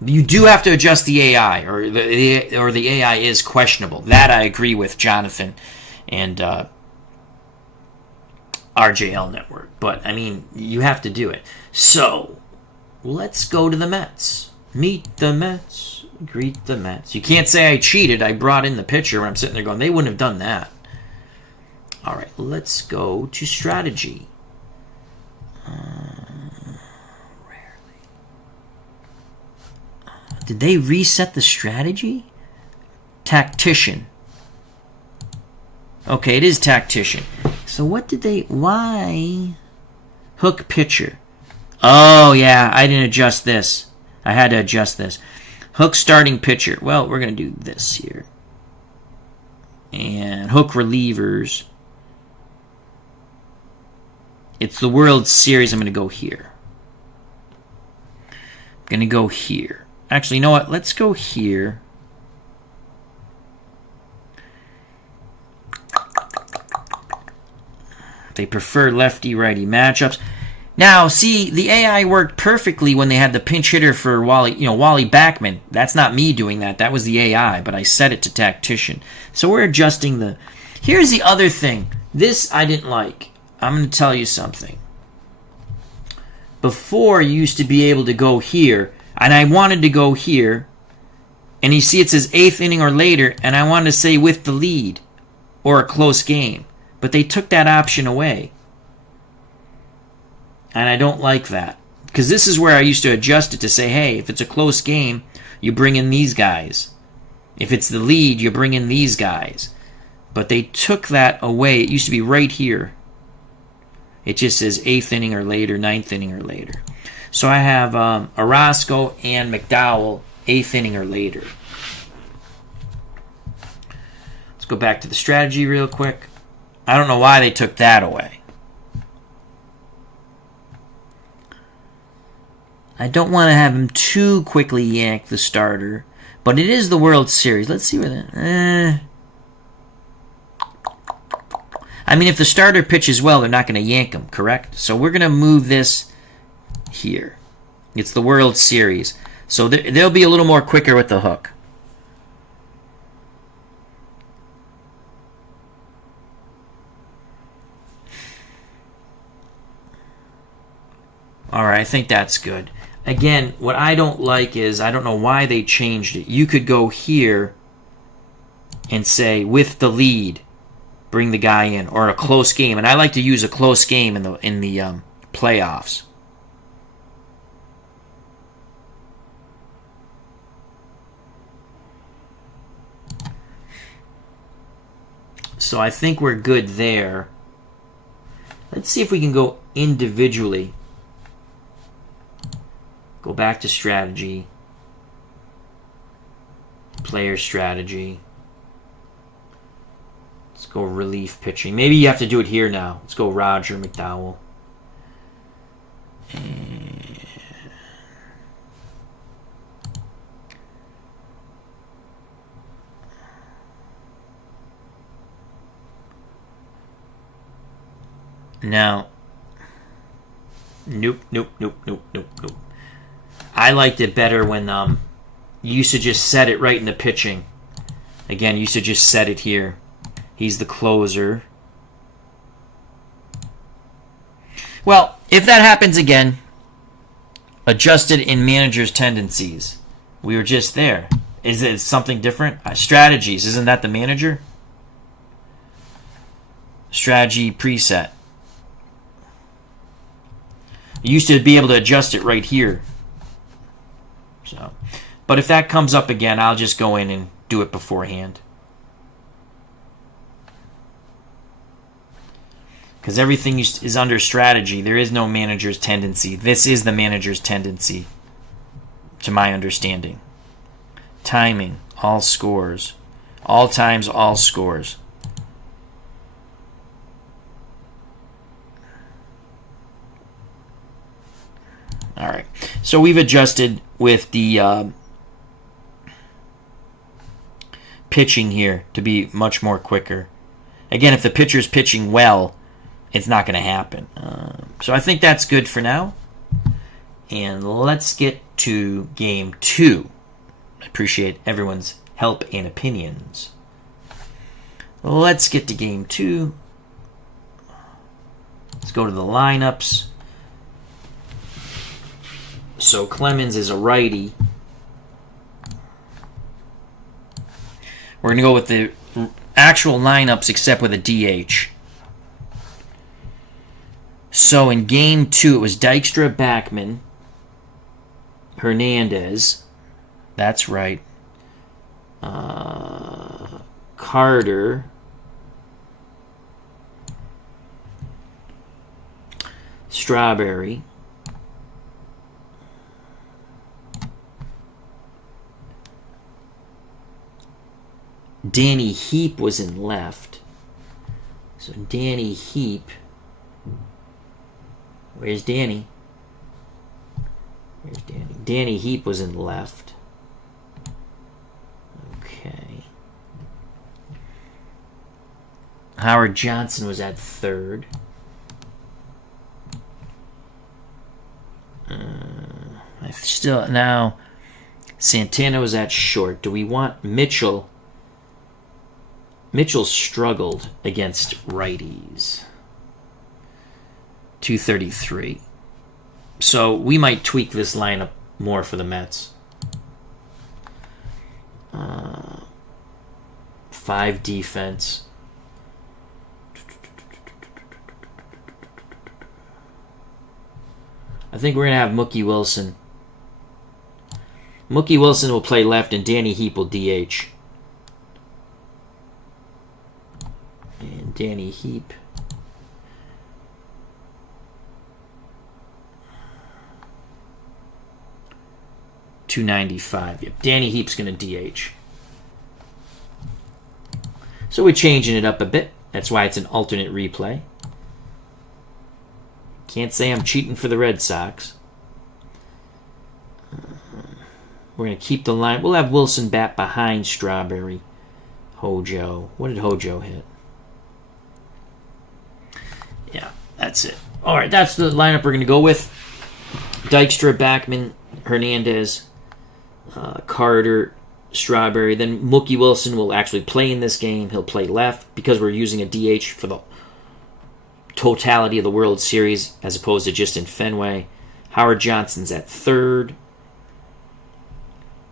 You do have to adjust the AI, or the AI is questionable. That I agree with Jonathan and RJL Network. But, you have to do it. So, let's go to the Mets. Meet the Mets. Greet the Mets. You can't say I cheated. I brought in the pitcher where I'm sitting there going, they wouldn't have done that. All right, let's go to strategy. Rarely. Did they reset the strategy? Tactician. Okay, it is tactician. So why? Hook pitcher. Oh, yeah, I didn't adjust this. I had to adjust this. Hook starting pitcher. Well, we're going to do this here. And hook relievers. It's the World Series. I'm going to go here. I'm going to go here. Actually, you know what? Let's go here. They prefer lefty-righty matchups. Now, see, the AI worked perfectly when they had the pinch hitter for Wally Backman. That's not me doing that. That was the AI, but I set it to tactician. So we're adjusting the... Here's the other thing. This I didn't like. I'm going to tell you something. Before, you used to be able to go here, and I wanted to go here, and you see it says 8th inning or later, and I wanted to say with the lead, or a close game. But they took that option away. And I don't like that. Because this is where I used to adjust it to say, hey, if it's a close game, you bring in these guys. If it's the lead, you bring in these guys. But they took that away. It used to be right here. It just says 8th inning or later, 9th inning or later. So I have Orozco and McDowell, 8th inning or later. Let's go back to the strategy real quick. I don't know why they took that away. I don't want to have him too quickly yank the starter, but it is the World Series. Let's see where that... if the starter pitches well, they're not going to yank him, correct? So we're going to move this here. It's the World Series. So they'll be a little more quicker with the hook. All right, I think that's good. Again, what I don't like is, I don't know why they changed it. You could go here and say, with the lead, bring the guy in, or a close game. And I like to use a close game in the playoffs. So I think we're good there. Let's see if we can go individually. Go back to strategy. Player strategy. Let's go relief pitching. Maybe you have to do it here now. Let's go Roger McDowell. Now, nope. I liked it better when you used to just set it right in the pitching. Again, you used to just set it here. He's the closer. Well, if that happens again, adjusted in manager's tendencies. We were just there. Is it something different? Strategies, isn't that the manager? Strategy preset. You used to be able to adjust it right here. So, but if that comes up again, I'll just go in and do it beforehand. Because everything is under strategy. There is no manager's tendency. This is the manager's tendency, to my understanding. Timing, all scores. All times, all scores. All right. So we've adjusted with the pitching here to be much more quicker. Again, if the pitcher's pitching well, it's not going to happen. So I think that's good for now. And let's get to game 2. I appreciate everyone's help and opinions. Let's get to game 2. Let's go to the lineups. So Clemens is a righty. We're going to go with the actual lineups except with a DH. So in game 2, it was Dykstra, Backman, Hernandez. That's right. Carter. Strawberry. Danny Heap was in left. So Danny Heap. Where's Danny? Where's Danny? Danny Heap was in left. Okay. Howard Johnson was at third. Now Santana was at short. Do we want Mitchell? Mitchell struggled against righties. 233. So we might tweak this lineup more for the Mets. 5 defense. I think we're going to have Mookie Wilson. Mookie Wilson will play left and Danny Heap will DH. And Danny Heap. $295. Yep. Danny Heap's going to DH. So we're changing it up a bit. That's why it's an alternate replay. Can't say I'm cheating for the Red Sox. We're going to keep the line. We'll have Wilson bat behind Strawberry. Hojo. What did Hojo hit? Yeah, that's it. All right, that's the lineup we're going to go with. Dykstra, Backman, Hernandez, Carter, Strawberry. Then Mookie Wilson will actually play in this game. He'll play left because we're using a DH for the totality of the World Series as opposed to just in Fenway. Howard Johnson's at third.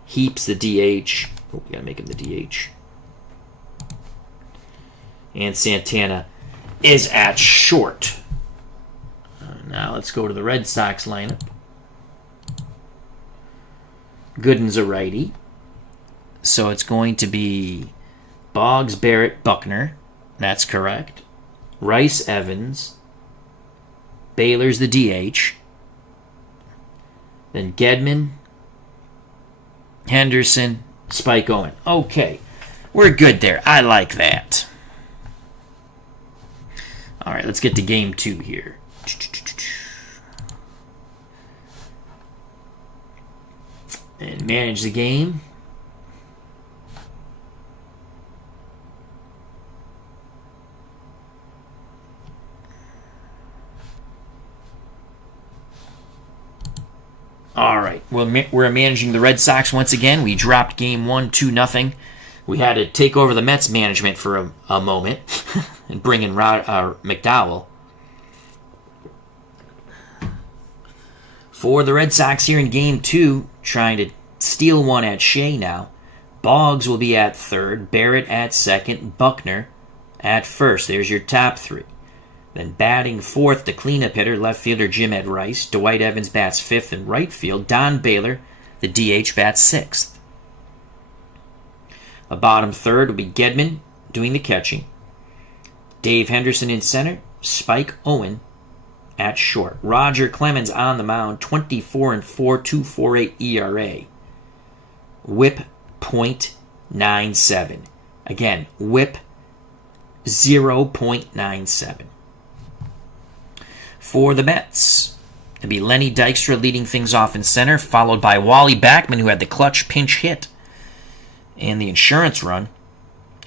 Heap's the DH. Oh, we gotta make him the DH. And Santana is at short. Now let's go to the Red Sox lineup. Gooden's a righty. So it's going to be Boggs, Barrett, Buckner. That's correct. Rice, Evans. Baylor's the DH. Then Gedman, Henderson, Spike Owen. Okay. We're good there. I like that. All right, let's get to game 2 here. And manage the game. All right, we're managing the Red Sox once again. We dropped game 1 2-0. We had to take over the Mets management for a moment and bring in McDowell. For the Red Sox here in game 2, trying to steal one at Shea now. Boggs will be at third, Barrett at second, Buckner at first. There's your top 3. Then batting fourth, the cleanup hitter, left fielder Jim Ed Rice. Dwight Evans bats fifth in right field. Don Baylor, the DH, bats sixth. A bottom third will be Gedman doing the catching. Dave Henderson in center. Spike Owen at short. Roger Clemens on the mound, 24-4, 2.48 ERA. Whip .97. Again, whip 0.97. For the Mets, it'll be Lenny Dykstra leading things off in center, followed by Wally Backman, who had the clutch pinch hit and the insurance run.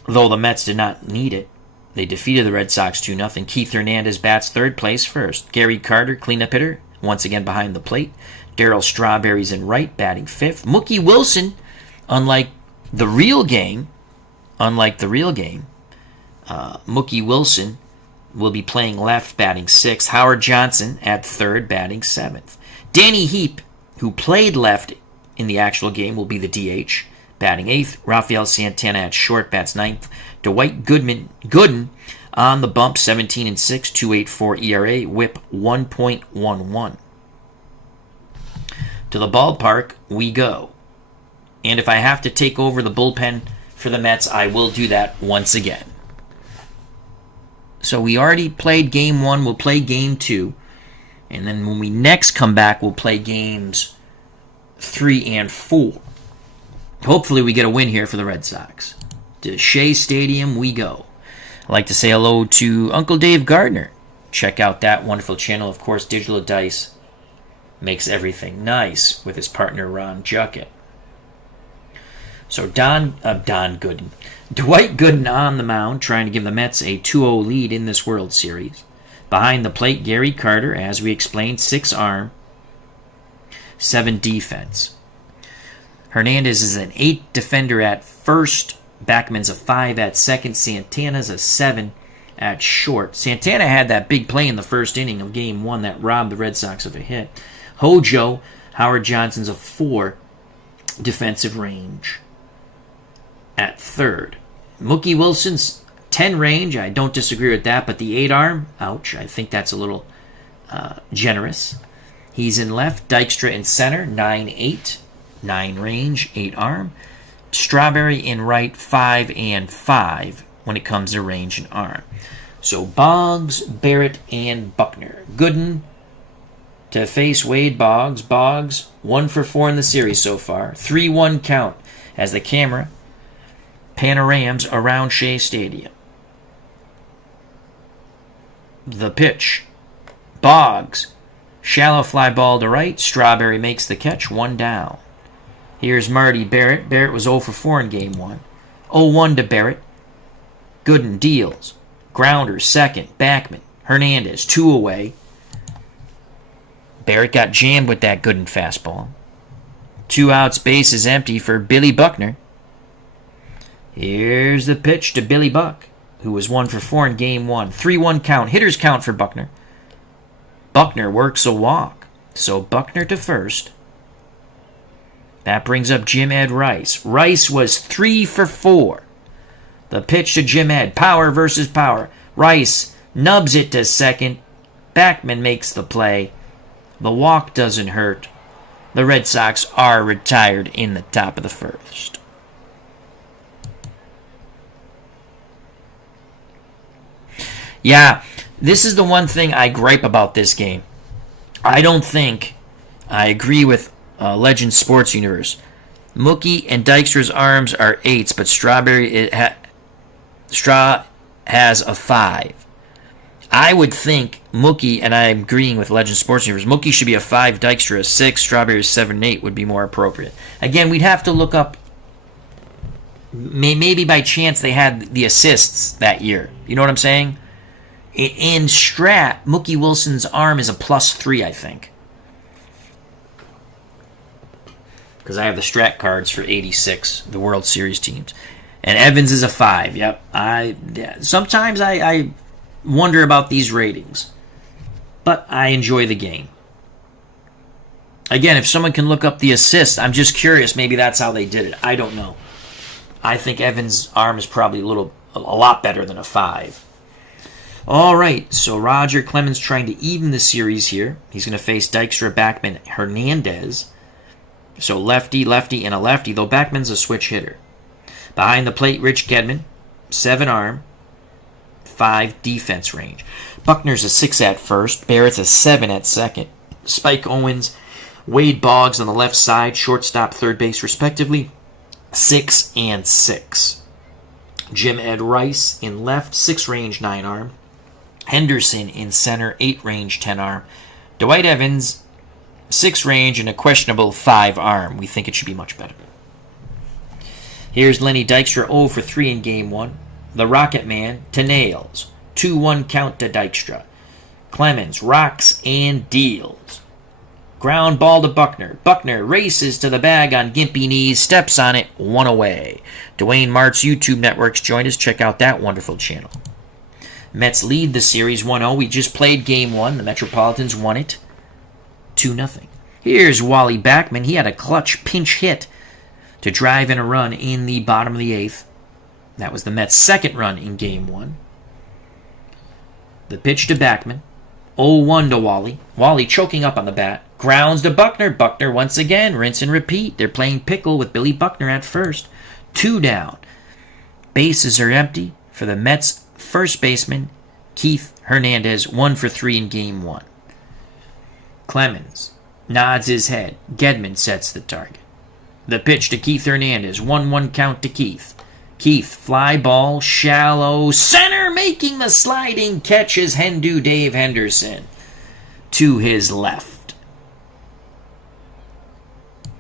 Though the Mets did not need it, they defeated the Red Sox 2-0. Keith Hernandez bats third, place first. Gary Carter, cleanup hitter, once again behind the plate. Darryl Strawberry's in right, batting fifth. Mookie Wilson, unlike the real game, Mookie Wilson will be playing left, batting sixth. Howard Johnson at third, batting seventh. Danny Heap, who played left in the actual game, will be the DH, batting eighth. Rafael Santana at short, bats ninth. Dwight Gooden on the bump, 17-6, 2.84 ERA, whip 1.11. To the ballpark we go. And if I have to take over the bullpen for the Mets, I will do that once again. So we already played game 1, we'll play game 2. And then when we next come back, we'll play games 3 and 4. Hopefully we get a win here for the Red Sox. To Shea Stadium we go. I'd like to say hello to Uncle Dave Gardner. Check out that wonderful channel. Of course, Digital Dice makes everything nice with his partner Ron Juckett. So Dwight Gooden on the mound, trying to give the Mets a 2-0 lead in this World Series. Behind the plate, Gary Carter, as we explained, 6 arm, 7 defense. Hernandez is an 8 defender at first. Backman's a 5 at second. Santana's a 7 at short. Santana had that big play in the first inning of game 1 that robbed the Red Sox of a hit. Hojo, Howard Johnson's a 4 defensive range at third. Mookie Wilson's 10 range. I don't disagree with that, but the 8 arm, ouch, I think that's a little generous. He's in left. Dykstra in center, 9-8, 9 range, 8 arm. Strawberry in right, 5 and 5 when it comes to range and arm. So Boggs, Barrett, and Buckner. Gooden to face Wade Boggs. Boggs 1 for 4 in the series so far. 3-1 count as the camera panorams around Shea Stadium. The pitch. Boggs. Shallow fly ball to right. Strawberry makes the catch. 1 down. Here's Marty Barrett. Barrett was 0 for 4 in game 1. 0-1 to Barrett. Gooden deals. Grounder, second. Backman. Hernandez, 2 away. Barrett got jammed with that Gooden fastball. 2 outs, base is empty for Billy Buckner. Here's the pitch to Billy Buck, who was 1 for 4 in game 1. 3-1 count. Hitters count for Buckner. Buckner works a walk. So Buckner to first. That brings up Jim Ed Rice. Rice was 3 for 4. The pitch to Jim Ed. Power versus power. Rice nubs it to second. Backman makes the play. The walk doesn't hurt. The Red Sox are retired in the top of the first. Yeah, this is the one thing I gripe about this game. I don't think I agree with Legend Sports Universe. Mookie and Dykstra's arms are 8s, but Straw has a 5. I would think Mookie, and I'm agreeing with Legend Sports Universe, Mookie should be a 5, Dykstra a 6, Strawberry 7 and 8 would be more appropriate. Again, we'd have to look up, maybe by chance they had the assists that year. You know what I'm saying? In Strat, Mookie Wilson's arm is a +3, I think. Because I have the Strat cards for 86, the World Series teams. And Evans is a 5. Yep. Sometimes I wonder about these ratings. But I enjoy the game. Again, if someone can look up the assists, I'm just curious. Maybe that's how they did it. I don't know. I think Evans' arm is probably a lot better than a 5. All right, so Roger Clemens trying to even the series here. He's going to face Dykstra, Backman, Hernandez. So lefty, and a lefty, though Backman's a switch hitter. Behind the plate, Rich Gedman, 7 arm, 5 defense range. Buckner's a 6 at first, Barrett's a 7 at second. Spike Owens, Wade Boggs on the left side, shortstop, third base respectively, 6 and 6. Jim Ed Rice in left, 6 range, 9 arm. Henderson in center, 8 range, 10 arm. Dwight Evans, 6 range and a questionable 5 arm. We think it should be much better. Here's Lenny Dykstra 0 for 3 in Game 1. The Rocket Man to nails. 2-1 count to Dykstra. Clemens rocks and deals. Ground ball to Buckner. Buckner races to the bag on gimpy knees, steps on it, 1 away. Dwayne Mart's YouTube networks joined us. Check out that wonderful channel. Mets lead the series 1-0. We just played Game 1. The Metropolitans won it 2-0. Here's Wally Backman. He had a clutch pinch hit to drive in a run in the bottom of the 8th. That was the Mets' second run in Game 1. The pitch to Backman. 0-1 to Wally. Wally choking up on the bat. Grounds to Buckner. Buckner once again. Rinse and repeat. They're playing pickle with Billy Buckner at first. 2 down. Bases are empty for the Mets' first baseman, Keith Hernandez. 1 for 3 in Game 1. Clemens nods his head. Gedman sets the target. The pitch to Keith Hernandez. 1-1 count to Keith. Keith, fly ball, shallow, center, making the sliding catch is Hendu Dave Henderson to his left.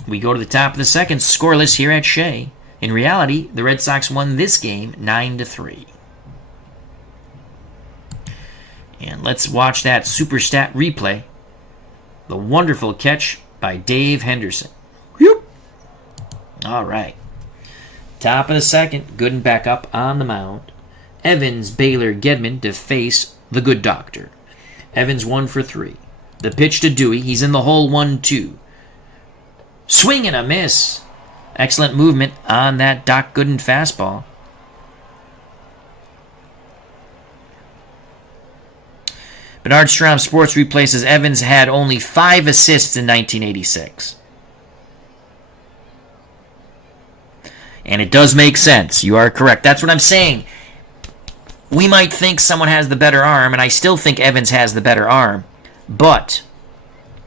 We go to the top of the second, scoreless here at Shea. In reality, the Red Sox won this game 9-3. And let's watch that super stat replay. The wonderful catch by Dave Henderson. Whoop. All right. Top of the second, Gooden back up on the mound. Evans, Baylor, Gedman to face the good doctor. Evans 1 for 3. The pitch to Dewey. He's in the hole 1-2. Swing and a miss. Excellent movement on that Doc Gooden fastball. Bernard Strom Sports Replay says Evans had only 5 assists in 1986. And it does make sense. You are correct. That's what I'm saying. We might think someone has the better arm, and I still think Evans has the better arm, but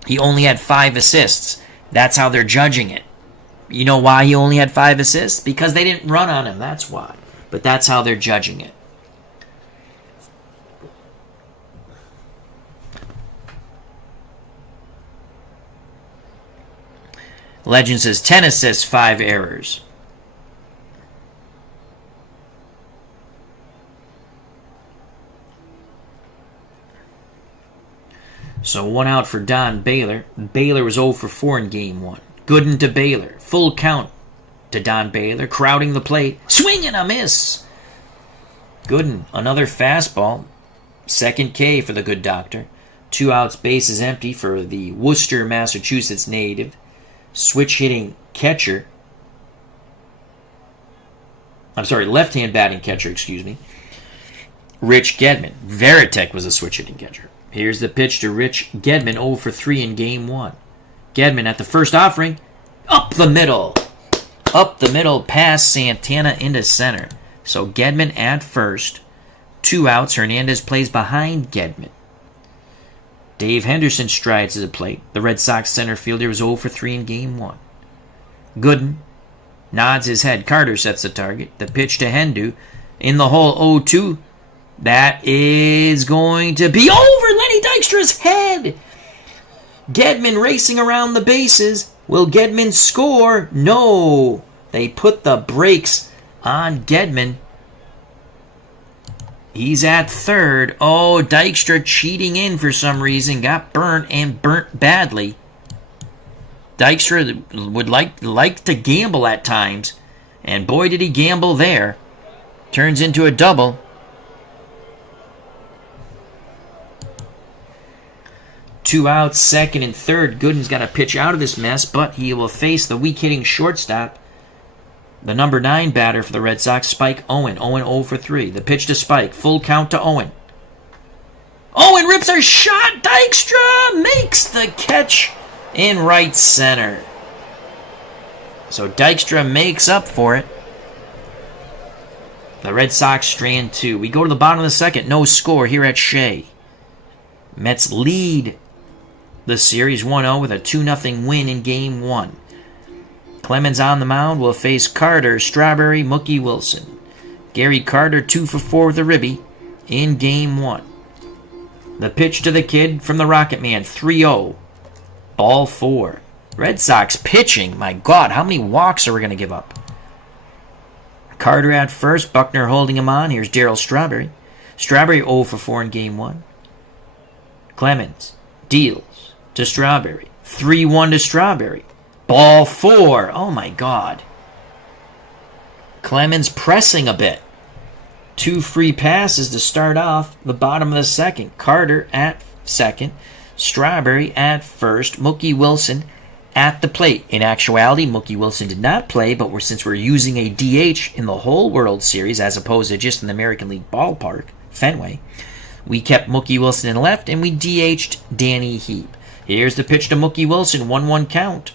he only had 5 assists. That's how they're judging it. You know why he only had 5 assists? Because they didn't run on him. That's why. But that's how they're judging it. Legend says 10 assists, 5 errors. So 1 out for Don Baylor. Baylor was 0 for 4 in Game 1. Gooden to Baylor. Full count to Don Baylor. Crowding the plate. Swing and a miss. Gooden, another fastball. Second K for the good doctor. 2 outs, bases empty for the Worcester, Massachusetts native. Switch hitting catcher. Left-hand batting catcher, Rich Gedman. Veritek was a switch hitting catcher. Here's the pitch to Rich Gedman, 0 for 3 in Game 1. Gedman at the first offering, up the middle. Up the middle, past Santana into center. So Gedman at first. 2 outs, Hernandez plays behind Gedman. Dave Henderson strides to the plate. The Red Sox center fielder was 0 for 3 in Game 1. Gooden Nods his head. Carter sets the target. The pitch to Hendu. In the hole, 0-2. That is going to be over Lenny Dykstra's head. Gedman racing around the bases. Will Gedman score? No. They put the brakes on Gedman. He's at third. Oh, Dykstra cheating in for some reason. Got burnt and burnt badly. Dykstra would like to gamble at times. And boy, did he gamble there. Turns into a double. Two outs, second and third. Gooden's got to pitch out of this mess, but he will face the weak-hitting shortstop. The number 9 batter for the Red Sox, Spike Owen. Owen 0 for 3. The pitch to Spike. Full count to Owen. Owen rips a shot. Dykstra makes the catch in right center. So Dykstra makes up for it. The Red Sox strand 2. We go to the bottom of the second. No score here at Shea. Mets lead the series 1-0 with a 2-0 win in Game 1. Clemens on the mound will face Carter, Strawberry, Mookie Wilson. Gary Carter 2 for 4 with a ribby in Game 1. The pitch to the kid from the Rocket Man, 3-0. Ball 4. Red Sox pitching. My God, how many walks are we going to give up? Carter at first, Buckner holding him on. Here's Darryl Strawberry. Strawberry 0 for 4 in Game 1. Clemens deals to Strawberry. 3-1 to Strawberry. Ball 4. Oh, my God. Clemens pressing a bit. 2 free passes to start off the bottom of the second. Carter at second. Strawberry at first. Mookie Wilson at the plate. In actuality, Mookie Wilson did not play, but since we're using a DH in the whole World Series as opposed to just in the American League ballpark, Fenway, we kept Mookie Wilson in left and we DH'd Danny Heap. Here's the pitch to Mookie Wilson, 1-1 count.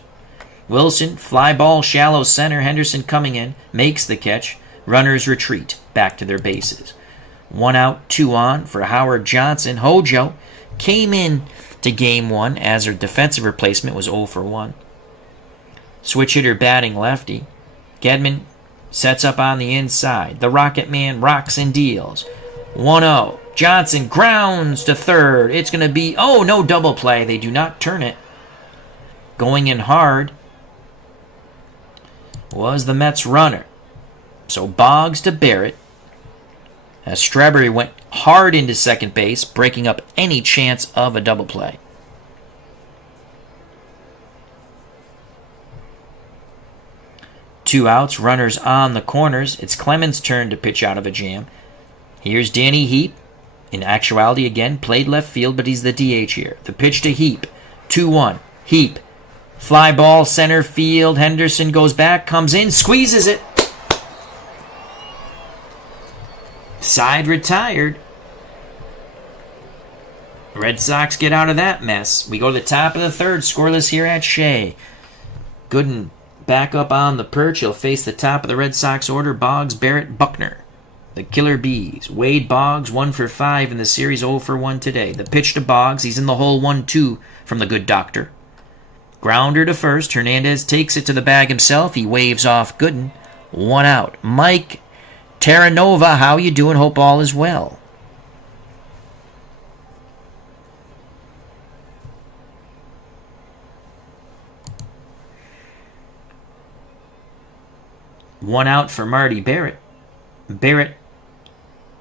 Wilson, fly ball, shallow center. Henderson coming in, makes the catch. Runners retreat back to their bases. 1 out, 2 on for Howard Johnson. Hojo came in to Game 1 as her defensive replacement was 0 for 1. Switch hitter batting lefty. Gedman sets up on the inside. The Rocket Man rocks and deals. 1-0. Johnson grounds to third. It's going to be, no double play. They do not turn it. Going in hard was the Mets runner. So Boggs to Barrett. As Strawberry went hard into second base, breaking up any chance of a double play. Two outs, runners on the corners. It's Clemens' turn to pitch out of a jam. Here's Danny Heap. In actuality, again, played left field, but he's the DH here. The pitch to Heap. 2-1. Heap. Fly ball, center field. Henderson goes back, comes in, squeezes it. Side retired. Red Sox get out of that mess. We go to the top of the third, scoreless here at Shea. Gooden back up on the perch. He'll face the top of the Red Sox order. Boggs, Barrett, Buckner. The Killer Bees. Wade Boggs, 1 for 5 in the series, 0 for 1 today. The pitch to Boggs. He's in the hole, 1-2 from the good doctor. Grounder to first. Hernandez takes it to the bag himself. He waves off Gooden. 1 out. Mike Terranova, how you doing? Hope all is well. One out for Marty Barrett. Barrett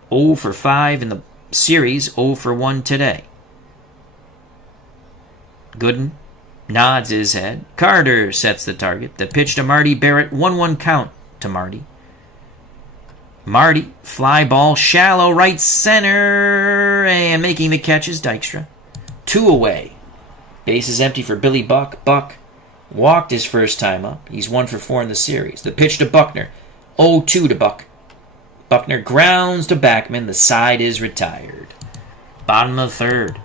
0 for 5 in the series, 0 for 1 today. Gooden nods his head. Carter sets the target. The pitch to Marty Barrett, 1-1 count to Marty. Marty, fly ball, shallow right center, and making the catch is Dykstra. 2 away. Base is empty for Billy Buck. Buck walked his first time up. He's 1 for 4 in the series. The pitch to Buckner, 0-2 to Buck. Buckner grounds to Backman. The side is retired. Bottom of the third.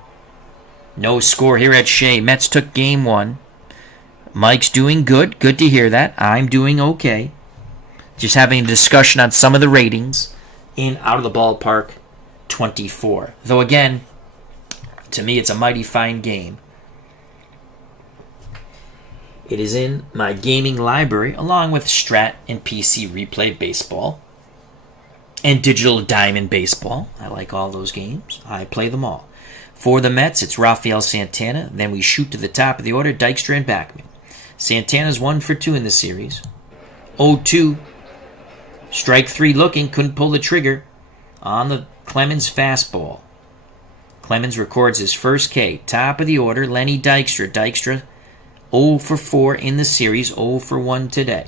No score here at Shea. Mets took Game 1. Mike's doing good. Good to hear that. I'm doing okay. Just having a discussion on some of the ratings in Out of the Ballpark 24. Though again, to me it's a mighty fine game. It is in my gaming library along with Strat and PC Replay Baseball and Digital Diamond Baseball. I like all those games. I play them all. For the Mets, it's Rafael Santana. Then we shoot to the top of the order, Dykstra and Backman. Santana's 1 for 2 in the series. 0-2. Strike 3 looking, couldn't pull the trigger on the Clemens fastball. Clemens records his first K. Top of the order, Lenny Dykstra. Dykstra 0 for 4 in the series, 0 for 1 today.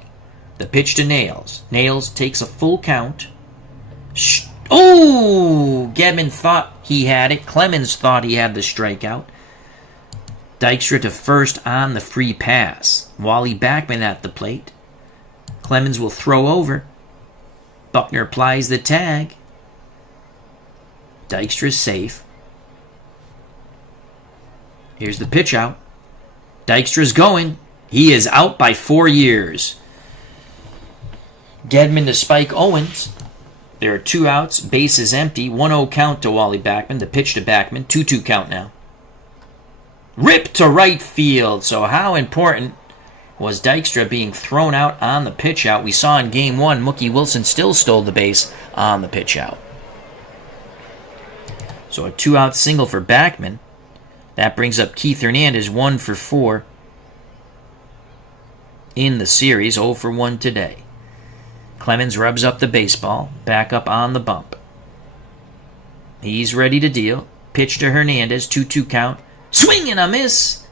The pitch to Nails. Nails takes a full count. Gedman thought he had it. Clemens thought he had the strikeout. Dykstra to first on the free pass. Wally Backman at the plate. Clemens will throw over. Buckner applies the tag. Dykstra's safe. Here's the pitch out. Dykstra's going. He is out by 4 years. Gedman to Spike Owens. There are 2 outs. Base is empty. 1-0 count to Wally Backman. The pitch to Backman. 2-2 count now. Rip to right field. So how important was Dykstra being thrown out on the pitch out? We saw in Game 1, Mookie Wilson still stole the base on the pitch out. So a 2-out single for Backman. That brings up Keith Hernandez, 1 for 4 in the series, 0 for 1 today. Clemens rubs up the baseball, back up on the bump. He's ready to deal. Pitch to Hernandez, 2-2 count. Swing and a miss.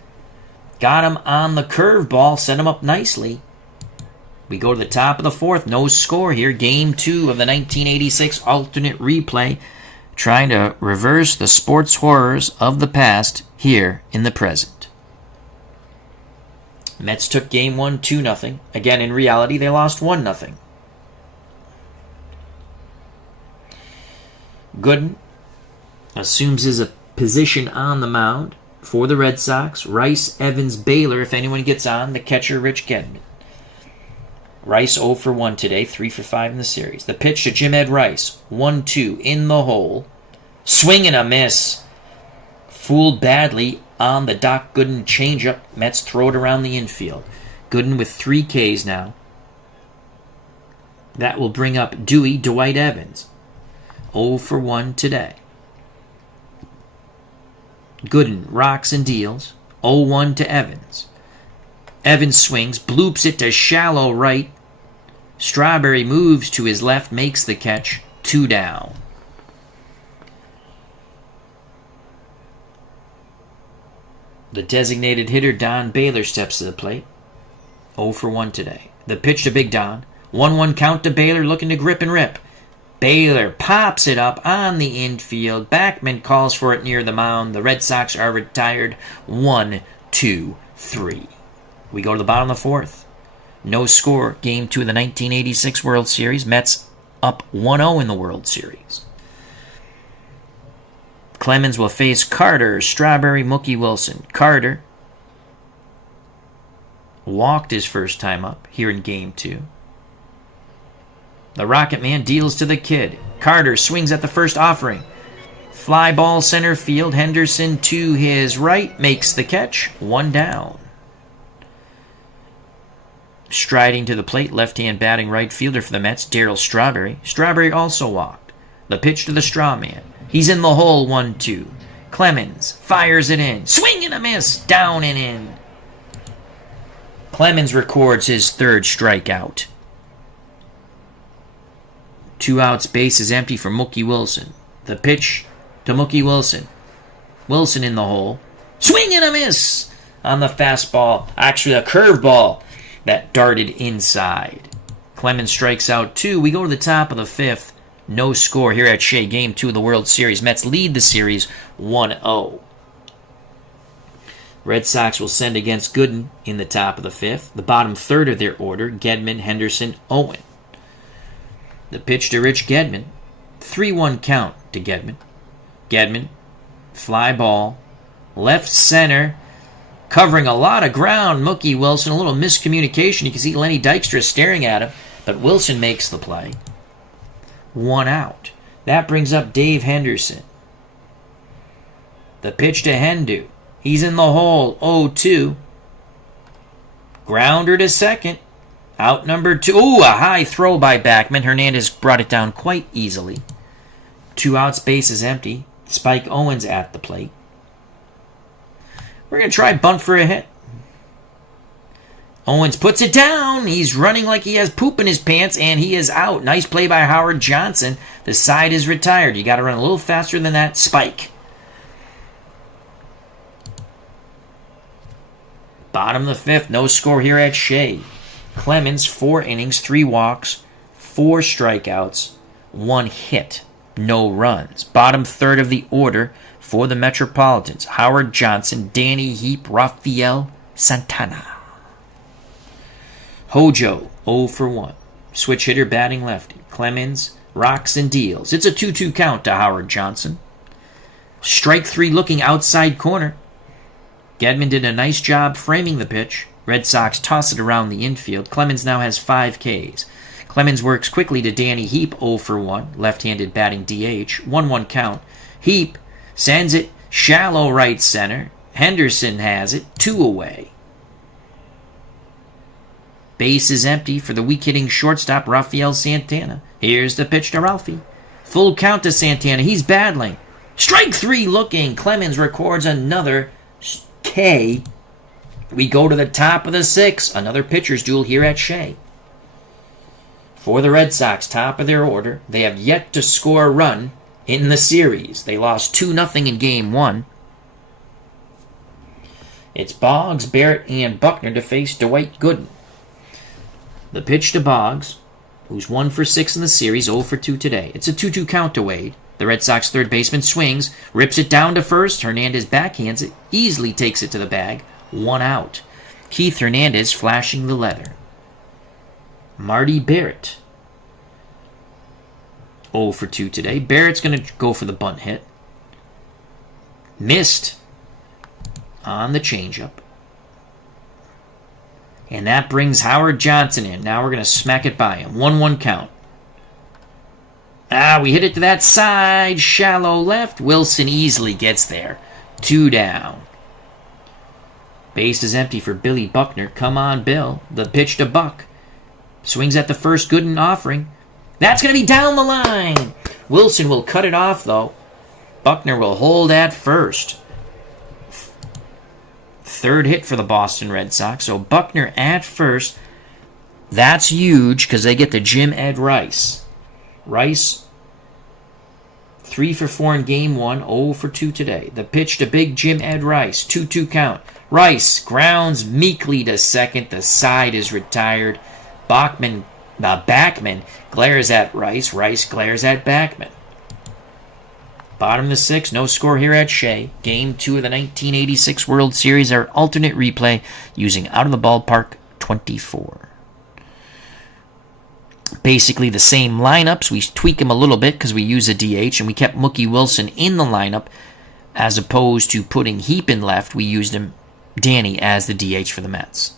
Got him on the curveball, set him up nicely. We go to the top of the 4th, no score here. Game 2 of the 1986 alternate replay. Trying to reverse the sports horrors of the past here in the present. Mets took Game 1 2-0. Again, in reality, they lost 1-0. Gooden assumes his position on the mound for the Red Sox. Rice, Evans, Baylor, if anyone gets on, the catcher, Rich Gedman. Rice 0 for 1 today, 3 for 5 in the series. The pitch to Jim Ed Rice, 1-2 in the hole. Swing and a miss. Fooled badly on the Doc Gooden changeup. Mets throw it around the infield. Gooden with 3 Ks now. That will bring up Dwight Evans. 0 for 1 today. Gooden rocks and deals. 0-1 to Evans. Evans swings, bloops it to shallow right. Strawberry moves to his left, makes the catch. 2 down. The designated hitter, Don Baylor, steps to the plate. 0 for 1 today. The pitch to Big Don. 1-1 count to Baylor, looking to grip and rip. Baylor pops it up on the infield. Backman calls for it near the mound. The Red Sox are retired. 1, 2, 3. We go to the bottom of the 4th. No score. Game 2 of the 1986 World Series. Mets up 1-0 in the World Series. Clemens will face Carter, Strawberry, Mookie Wilson. Carter walked his first time up here in Game 2. The Rocket Man deals to the kid. Carter swings at the first offering. Fly ball center field. Henderson to his right makes the catch. 1 down. Striding to the plate, left-hand batting right fielder for the Mets, Darryl Strawberry. Strawberry also walked. The pitch to the straw man. He's in the hole, 1-2. Clemens fires it in. Swing and a miss. Down and in. Clemens records his 3rd strikeout. 2 outs, base is empty for Mookie Wilson. The pitch to Mookie Wilson. Wilson in the hole. Swing and a miss on the fastball. Actually, a curveball that darted inside. Clemens strikes out 2. We go to the top of the 5th. No score here at Shea. Game 2 of the World Series. Mets lead the series 1-0. Red Sox will send against Gooden in the top of the 5th. The bottom 3rd of their order, Gedman, Henderson, Owen. The pitch to Rich Gedman. 3-1 count to Gedman. Gedman, fly ball, left center, covering a lot of ground. Mookie Wilson, a little miscommunication. You can see Lenny Dykstra staring at him, but Wilson makes the play. 1 out. That brings up Dave Henderson. The pitch to Hendu. He's in the hole, 0-2. Grounder to second. Out number 2. Ooh, a high throw by Backman. Hernandez brought it down quite easily. 2 outs, base is empty. Spike Owens at the plate. We're going to try bunt for a hit. Owens puts it down. He's running like he has poop in his pants, and he is out. Nice play by Howard Johnson. The side is retired. You got to run a little faster than that. Spike. Bottom of the 5th. No score here at Shea. Clemens, 4 innings, 3 walks, 4 strikeouts, 1 hit, no runs. Bottom 3rd of the order for the Metropolitans. Howard Johnson, Danny Heap, Rafael Santana. Hojo, 0 for 1. Switch hitter batting lefty. Clemens rocks and deals. It's a 2-2 count to Howard Johnson. Strike 3 looking outside corner. Gedman did a nice job framing the pitch. Red Sox toss it around the infield. Clemens now has 5 Ks. Clemens works quickly to Danny Heap, 0 for 1. Left-handed batting DH. 1-1 count. Heap sends it shallow right center. Henderson has it. 2 away. Base is empty for the weak-hitting shortstop, Rafael Santana. Here's the pitch to Ralphie. Full count to Santana. He's battling. Strike 3 looking. Clemens records another K. We go to the top of the 6th. Another pitcher's duel here at Shea. For the Red Sox, top of their order, they have yet to score a run in the series. They lost 2-0 in Game 1. It's Boggs, Barrett, and Buckner to face Dwight Gooden. The pitch to Boggs, who's 1 for 6 in the series, 0 for 2 today. It's a 2-2 count to Wade. The Red Sox third baseman swings, rips it down to first. Hernandez backhands it, easily takes it to the bag. 1 out. Keith Hernandez flashing the leather. Marty Barrett, 0 for 2 today. Barrett's going to go for the bunt hit. Missed on the changeup. And that brings Howard Johnson in. Now we're going to smack it by him. 1-1 count. We hit it to that side. Shallow left. Wilson easily gets there. 2 down. Base is empty for Billy Buckner. Come on, Bill. The pitch to Buck. Swings at the first. Gooden offering. That's going to be down the line. Wilson will cut it off, though. Buckner will hold at first. Third hit for the Boston Red Sox. So Buckner at first. That's huge because they get the Jim Ed Rice. Rice, 3 for 4 in Game 1, 0 for 2 today. The pitch to Big Jim Ed Rice, 2-2 count. Rice grounds meekly to second. The side is retired. Backman glares at Rice. Rice glares at Backman. Bottom of the 6th, no score here at Shea. Game 2 of the 1986 World Series, our alternate replay using Out of the Ballpark 24. Basically the same lineups. We tweak them a little bit because we use a DH, and we kept Mookie Wilson in the lineup as opposed to putting Heap in left. We used Danny as the DH for the Mets.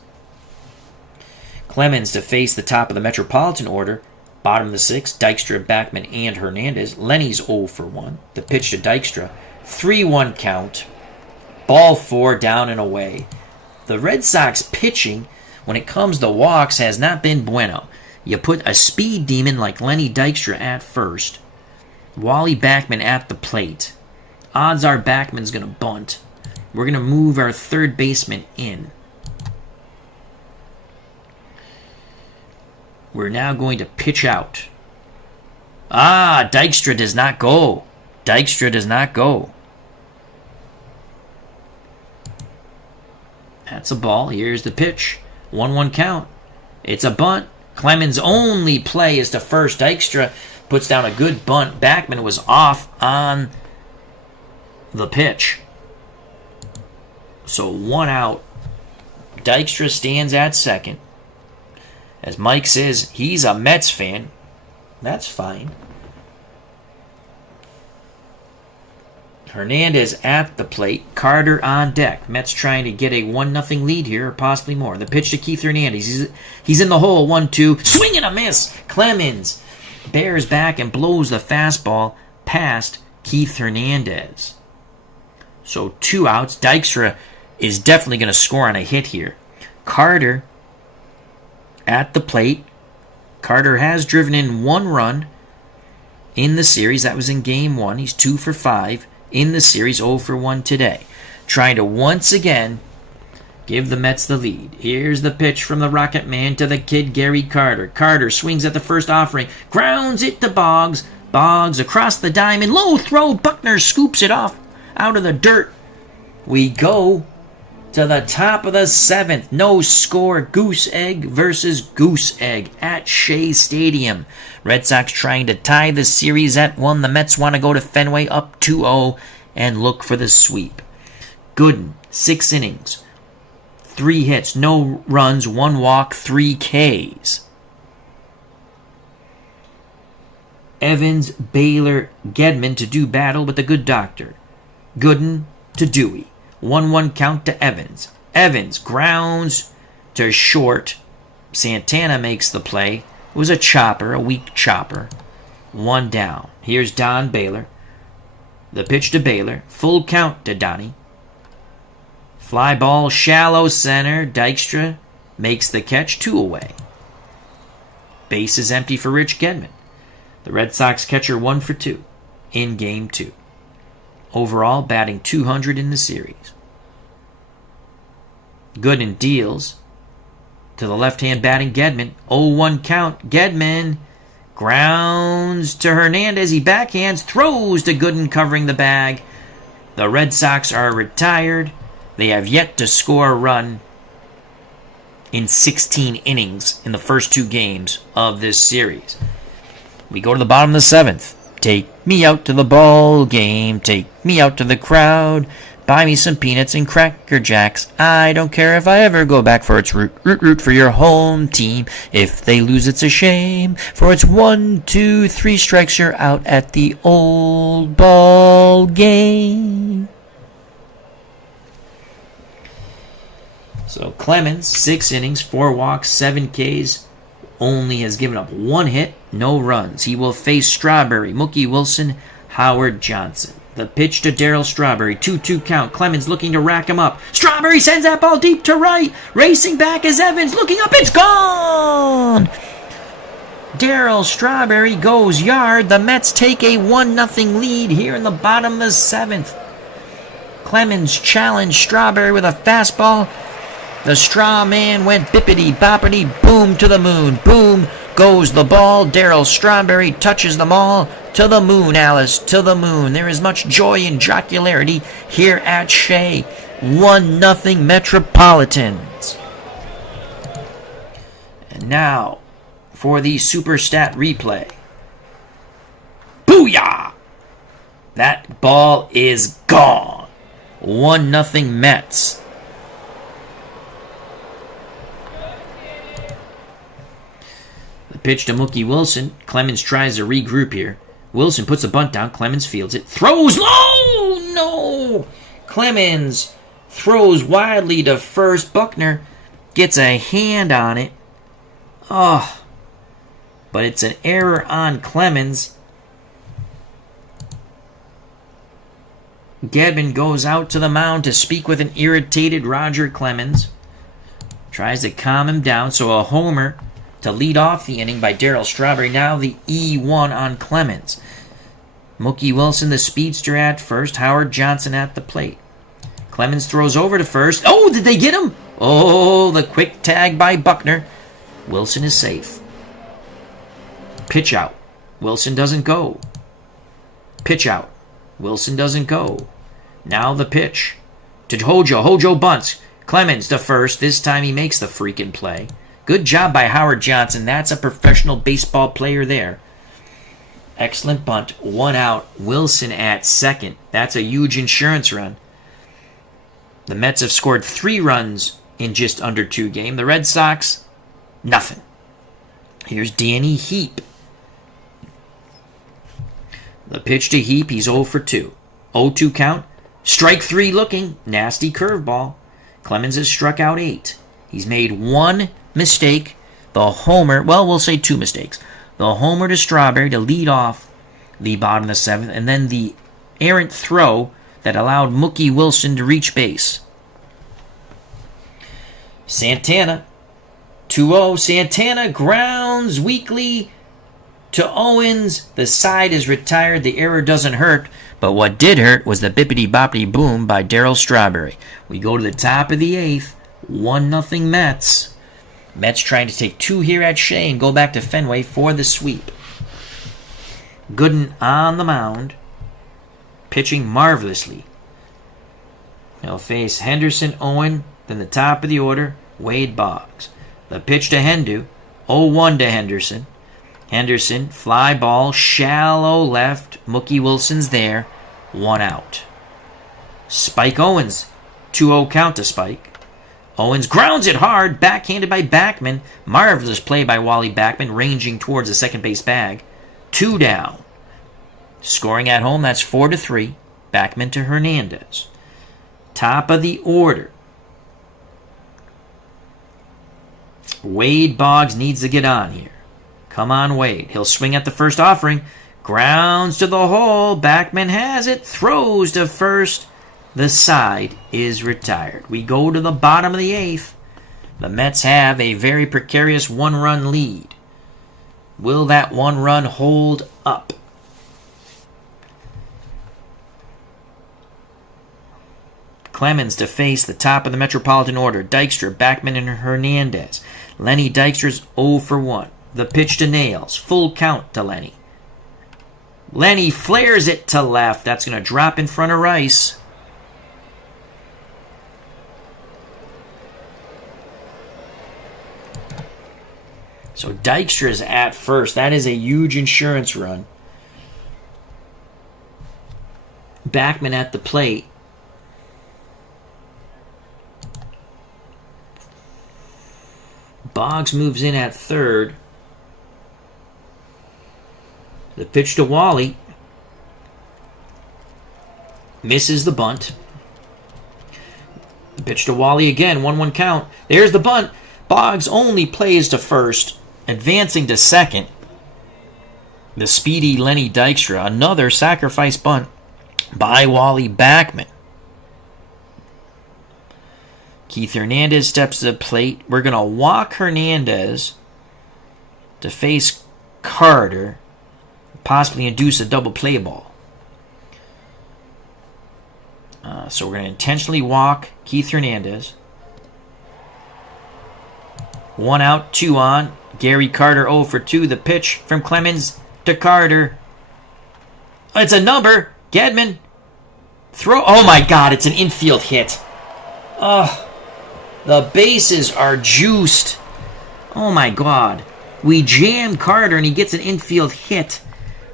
Clemens to face the top of the Metropolitan order. Bottom of the 6th, Dykstra, Backman, and Hernandez. Lenny's 0 for 1. The pitch to Dykstra. 3-1 count. Ball 4, down and away. The Red Sox pitching, when it comes to walks, has not been bueno. You put a speed demon like Lenny Dykstra at first. Wally Backman at the plate. Odds are Backman's going to bunt. We're going to move our third baseman in. We're now going to pitch out. Dykstra does not go. Dykstra does not go. That's a ball. Here's the pitch. 1-1 count. It's a bunt. Clemens' only play is to first. Dykstra puts down a good bunt. Backman was off on the pitch. So 1 out. Dykstra stands at second. As Mike says, he's a Mets fan. That's fine. Hernandez at the plate. Carter on deck. Mets trying to get a 1-0 lead here, or possibly more. The pitch to Keith Hernandez. He's in the hole. 1-2. Swing and a miss. Clemens bears back and blows the fastball past Keith Hernandez. So 2 outs. Dykstra is definitely going to score on a hit here. Carter at the plate. Carter has driven in 1 run in the series. That was in game 1. He's 2 for 5 in the series, 0 for 1 today. Trying to once again give the Mets the lead. Here's the pitch from the Rocket Man to the kid Gary Carter. Carter swings at the first offering, grounds it to Boggs. Boggs across the diamond, low throw. Buckner scoops it off out of the dirt. We go to the top of the 7th. No score. Goose Egg versus Goose Egg at Shea Stadium. Red Sox trying to tie the series at 1. The Mets want to go to Fenway up 2-0 and look for the sweep. Gooden, 6 innings, 3 hits, no runs, 1 walk, 3 Ks. Evans, Baylor, Gedman to do battle with the good doctor. Gooden to Dewey. 1-1 count to Evans. Evans grounds to short. Santana makes the play. It was a chopper, a weak chopper. 1 down. Here's Don Baylor. The pitch to Baylor. Full count to Donnie. Fly ball, shallow center. Dykstra makes the catch, 2 away. Base is empty for Rich Gedman. The Red Sox catcher 1 for 2 in game 2. Overall, batting 200 in the series. Gooden deals to the left-hand batting Gedman. 0-1 count. Gedman grounds to Hernandez. He backhands, throws to Gooden covering the bag. The Red Sox are retired. They have yet to score a run in 16 innings in the first 2 games of this series. We go to the bottom of the 7th. Take me out to the ball game. Take me out to the crowd. Buy me some peanuts and Cracker Jacks. I don't care if I ever go back, for it's root for your home team. If they lose, it's a shame, for it's 1, 2, 3 strikes, you're out at the old ball game. So Clemens, 6 innings, 4 walks, 7 Ks, only has given up 1 hit, no runs. He will face Strawberry, Mookie Wilson, Howard Johnson. The pitch to Darryl Strawberry, 2-2 count. Clemens looking to rack him up. Strawberry sends that ball deep to right. Racing back is Evans, looking up, it's gone! Darryl Strawberry goes yard. The Mets take a 1-0 lead here in the bottom of the 7th. Clemens challenged Strawberry with a fastball. The straw man went bippity-boppity, boom to the moon. Boom goes the ball. Darryl Strawberry touches them all. To the moon, Alice, to the moon. There is much joy and jocularity here at Shea. 1-0 Metropolitans. And now for the Super Stat replay. Booyah! That ball is gone. 1-0 Mets. The pitch to Mookie Wilson. Clemens tries to regroup here. Wilson puts a bunt down. Clemens fields it. Throws low! No! Clemens throws wildly to first. Buckner gets a hand on it. Oh. But it's an error on Clemens. Gedman goes out to the mound to speak with an irritated Roger Clemens. Tries to calm him down. So a homer to lead off the inning by Darryl Strawberry. Now the E1 on Clemens. Mookie Wilson, the speedster, at first. Howard Johnson at the plate. Clemens throws over to first. Oh, did they get him? Oh, the quick tag by Buckner. Wilson is safe. Pitch out. Wilson doesn't go. Pitch out. Wilson doesn't go. Now the pitch to Hojo. Hojo bunts. Clemens to first. This time he makes the freaking play. Good job by Howard Johnson. That's a professional baseball player there. Excellent bunt. 1 out. Wilson at second. That's a huge insurance run. The Mets have scored 3 runs in just under 2 games. The Red Sox, nothing. Here's Danny Heap. The pitch to Heap. He's 0 for 2. 0-2 count. Strike 3 looking. Nasty curveball. Clemens has struck out 8. He's made 1 mistake. The homer, well, we'll say 2 mistakes. The homer to Strawberry to lead off the bottom of the 7th, and then the errant throw that allowed Mookie Wilson to reach base. Santana, 2-0. Santana grounds weakly to Owens. The side is retired. The error doesn't hurt. But what did hurt was the bippity-boppity boom by Darryl Strawberry. We go to the top of the 8th. 1-0 Mets. Mets trying to take 2 here at Shea and go back to Fenway for the sweep. Gooden on the mound. Pitching marvelously. He'll face Henderson, Owen, then the top of the order, Wade Boggs. The pitch to Hendu. 0-1 to Henderson. Henderson, fly ball, shallow left. Mookie Wilson's there. 1 out. Spike Owens. 2-0 count to Spike. Owens grounds it hard. Backhanded by Backman. Marvelous play by Wally Backman, ranging towards the second base bag. 2 down. Scoring at home, that's 4-3. Backman to Hernandez. Top of the order. Wade Boggs needs to get on here. Come on, Wade. He'll swing at the first offering. Grounds to the hole. Backman has it. Throws to first. The side is retired. We go to the bottom of the 8th. The Mets have a very precarious 1-run lead. Will that 1 run hold up? Clemens to face the top of the Metropolitan order. Dykstra, Backman, and Hernandez. Lenny Dykstra's 0 for 1. The pitch to Nails. Full count to Lenny. Lenny flares it to left. That's going to drop in front of Rice. So Dykstra is at first. That is a huge insurance run. Backman at the plate. Boggs moves in at third. The pitch to Wally. Misses the bunt. The pitch to Wally again. 1-1 count. There's the bunt. Boggs only plays to first. Advancing to second. The speedy Lenny Dykstra. Another sacrifice bunt by Wally Backman. Keith Hernandez steps to the plate. We're going to walk Hernandez to face Carter. Possibly induce a double play ball. So we're going to intentionally walk Keith Hernandez. 1 out, 2 on. Gary Carter 0 for 2. The pitch from Clemens to Carter. It's a number. Gedman. Throw. Oh my God, it's an infield hit. The bases are juiced. Oh my God. We jam Carter and he gets an infield hit.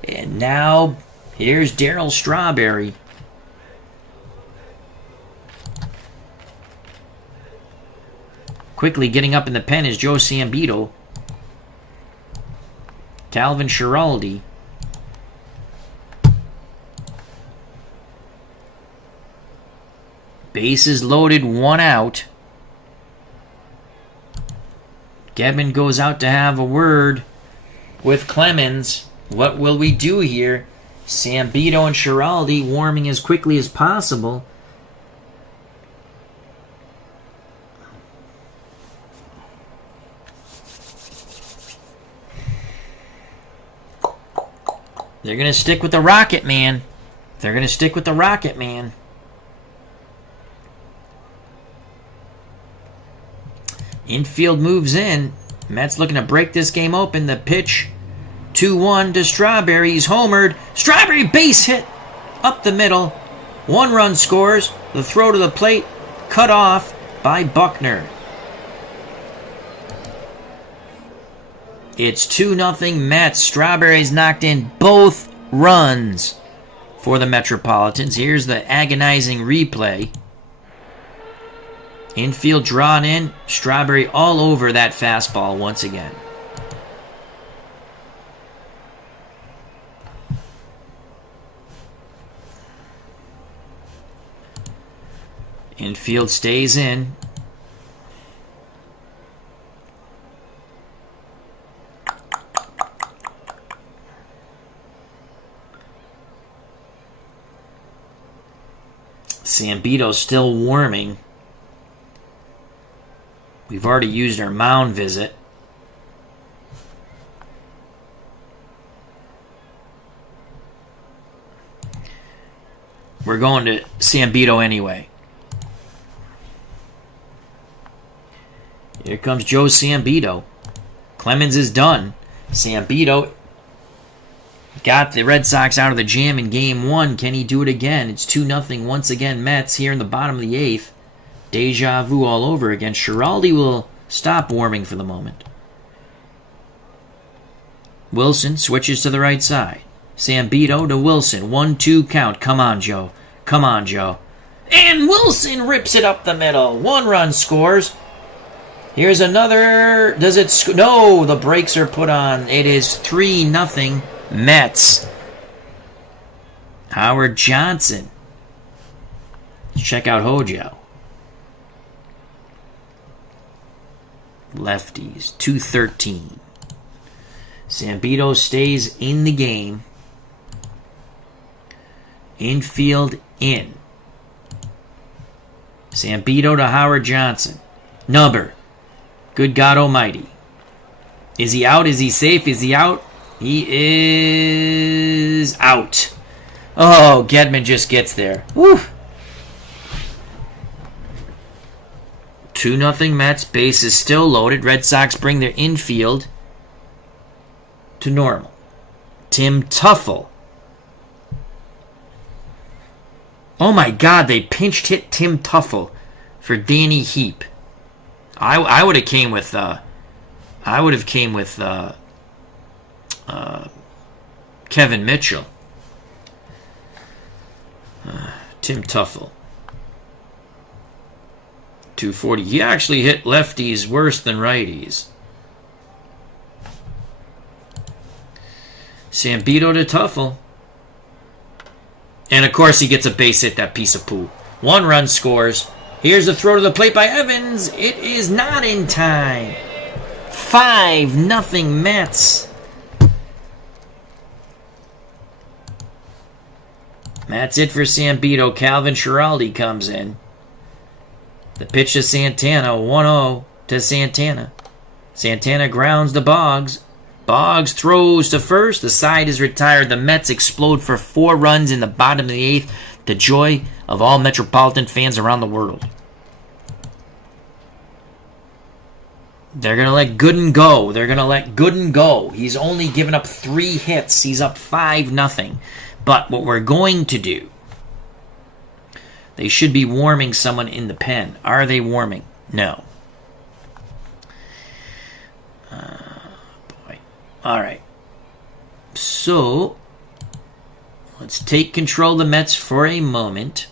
And now, here's Darryl Strawberry. Quickly getting up in the pen is Joe Sambito. Calvin Schiraldi. Bases loaded, 1 out. Gedman goes out to have a word with Clemens. What will we do here? Sambito and Schiraldi warming as quickly as possible. They're going to stick with the Rocket Man. They're going to stick with the Rocket Man. Infield moves in. Mets looking to break this game open. The pitch 2-1 to Strawberry. He's homered. Strawberry base hit up the middle. 1 run scores. The throw to the plate cut off by Buckner. It's 2-0 Mets. Strawberry's knocked in both runs for the Metropolitans. Here's the agonizing replay. Infield drawn in. Strawberry all over that fastball once again. Infield stays in. Sambito still warming. We've already used our mound visit. We're going to Sambito anyway. Here comes Joe Sambito. Clemens is done. Sambito got the Red Sox out of the jam in Game 1. Can he do it again? It's 2-0 once again Mets here in the bottom of the 8th. Deja vu all over again. Schiraldi will stop warming for the moment. Wilson switches to the right side. Sambito to Wilson. 1-2 count. Come on, Joe. Come on, Joe. And Wilson rips it up the middle. 1 run scores. Here's another. Does it no, the brakes are put on. It is 3-0 Mets. Howard Johnson. Let's check out Hojo. Lefties, 213. Sambito stays in the game. Infield in. Sambito to Howard Johnson. Number. Good God Almighty. Is he out? Is he safe? Is he out? He is out. Oh, Gedman just gets there. Woo. 2-0 Mets. Base is still loaded. Red Sox bring their infield to normal. Tim Tuffle. Oh my God, they pinched hit Tim Tuffle for Danny Heap. I would have came with Kevin Mitchell. Tim Tuffle. 240. He actually hit lefties worse than righties. Sambito to Tuffle. And of course he gets a base hit, that piece of poo. 1 run scores. Here's the throw to the plate by Evans. It is not in time. 5-0 Mets. That's it for Sambito. Calvin Schiraldi comes in. The pitch to Santana. 1-0 to Santana. Santana grounds to Boggs. Boggs throws to first. The side is retired. The Mets explode for 4 runs in the bottom of the 8th. The joy of all Metropolitan fans around the world. They're going to let Gooden go. They're going to let Gooden go. He's only given up 3 hits. He's up 5-0. But what we're going to do, they should be warming someone in the pen. Are they warming? No. Boy. All right. So, let's take control of the Mets for a moment.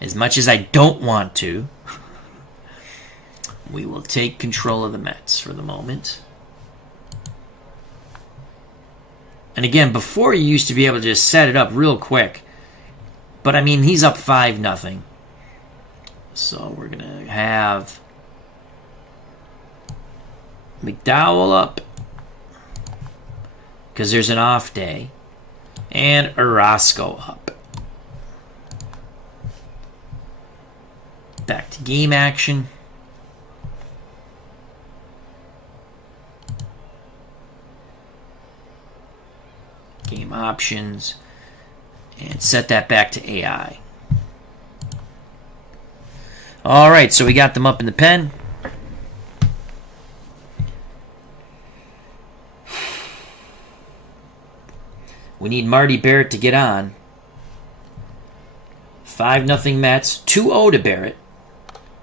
As much as I don't want to, we will take control of the Mets for the moment. And again, before you used to be able to just set it up real quick. But I mean, he's up 5-0. So we're going to have McDowell up, because there's an off day. And Orozco up. Back to game action. Game options. And set that back to AI. All right, so we got them up in the pen. We need Marty Barrett to get on. 5-0 Mets. 2-0 to Barrett.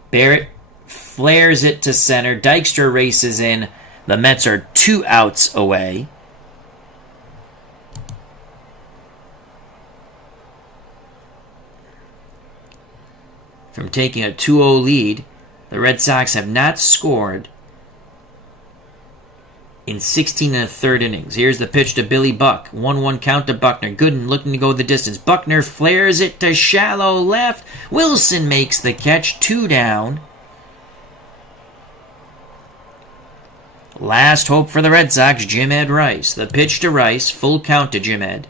Barrett flares it to center. Dykstra races in. The Mets are 2 outs away. From taking a 2-0 lead, the Red Sox have not scored in 16 1/3 innings. Here's the pitch to Billy Buck. 1-1 count to Buckner. Gooden looking to go the distance. Buckner flares it to shallow left. Wilson makes the catch. 2 down. Last hope for the Red Sox, Jim Ed Rice. The pitch to Rice. Full count to Jim Ed.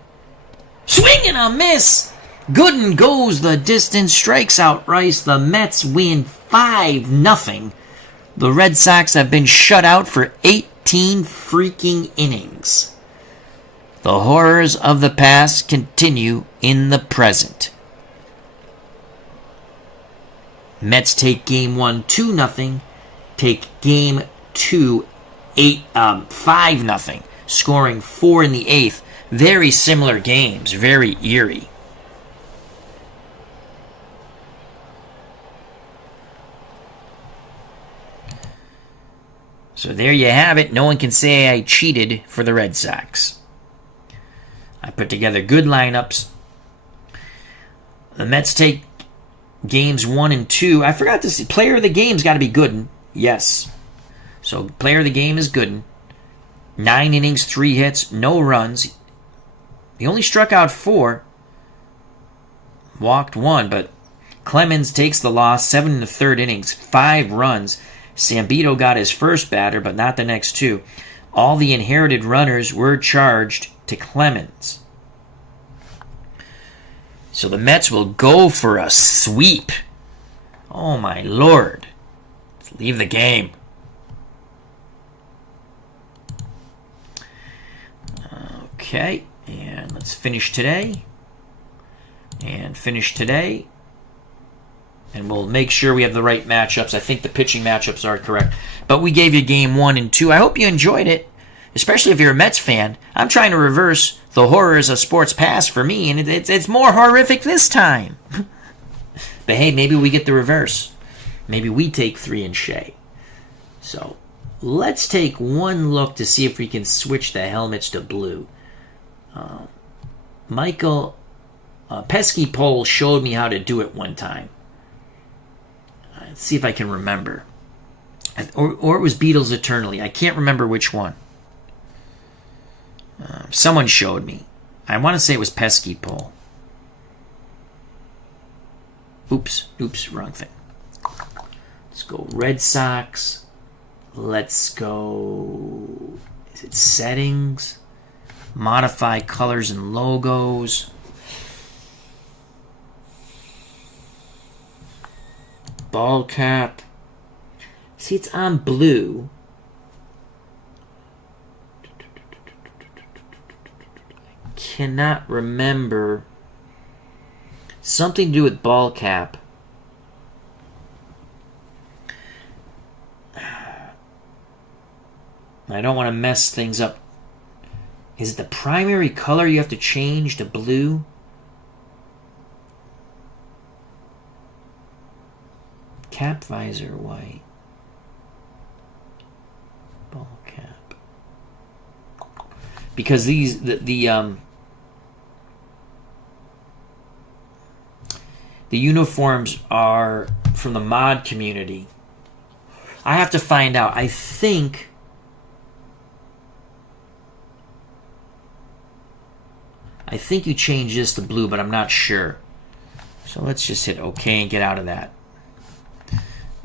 Swing and a miss! Gooden goes the distance, strikes out Rice. The Mets win 5-0. The Red Sox have been shut out for 18 freaking innings. The horrors of the past continue in the present. Mets take Game 1 2-0. Take Game 2 5-0. Scoring 4 in the 8th. Very similar games. Very eerie. So there you have it. No one can say I cheated for the Red Sox. I put together good lineups. The Mets take games 1 and 2. I forgot to say, player of the game's got to be Gooden. Yes. So player of the game is Gooden. 9 innings, 3 hits, no runs. He only struck out 4. Walked 1, but Clemens takes the loss. 7 in the 3rd innings, 5 runs. Sambito got his first batter, but not the next 2. All the inherited runners were charged to Clemens. So the Mets will go for a sweep. Oh my lord. Let's leave the game. Okay, and let's finish today. And finish today. And we'll make sure we have the right matchups. I think the pitching matchups are correct. But we gave you Game 1 and 2. I hope you enjoyed it, especially if you're a Mets fan. I'm trying to reverse the horrors of sports past for me, and it's more horrific this time. But hey, maybe we get the reverse. Maybe we take 3 and Shea. So let's take one look to see if we can switch the helmets to blue. Michael Pesky Pole showed me how to do it one time. Let's see if I can remember. Or it was Beatles Eternally. I can't remember which one. Someone showed me. I want to say it was Pesky Pole. Oops, wrong thing. Let's go Red Sox. Let's go... Is it settings? Modify colors and logos. Ball cap. See, it's on blue. I cannot remember. Something to do with ball cap. I don't want to mess things up. Is it the primary color you have to change to blue? Cap visor white. Ball cap. Because these the uniforms are from the mod community. I have to find out. I think you change this to blue, but I'm not sure. So let's just hit OK and get out of that.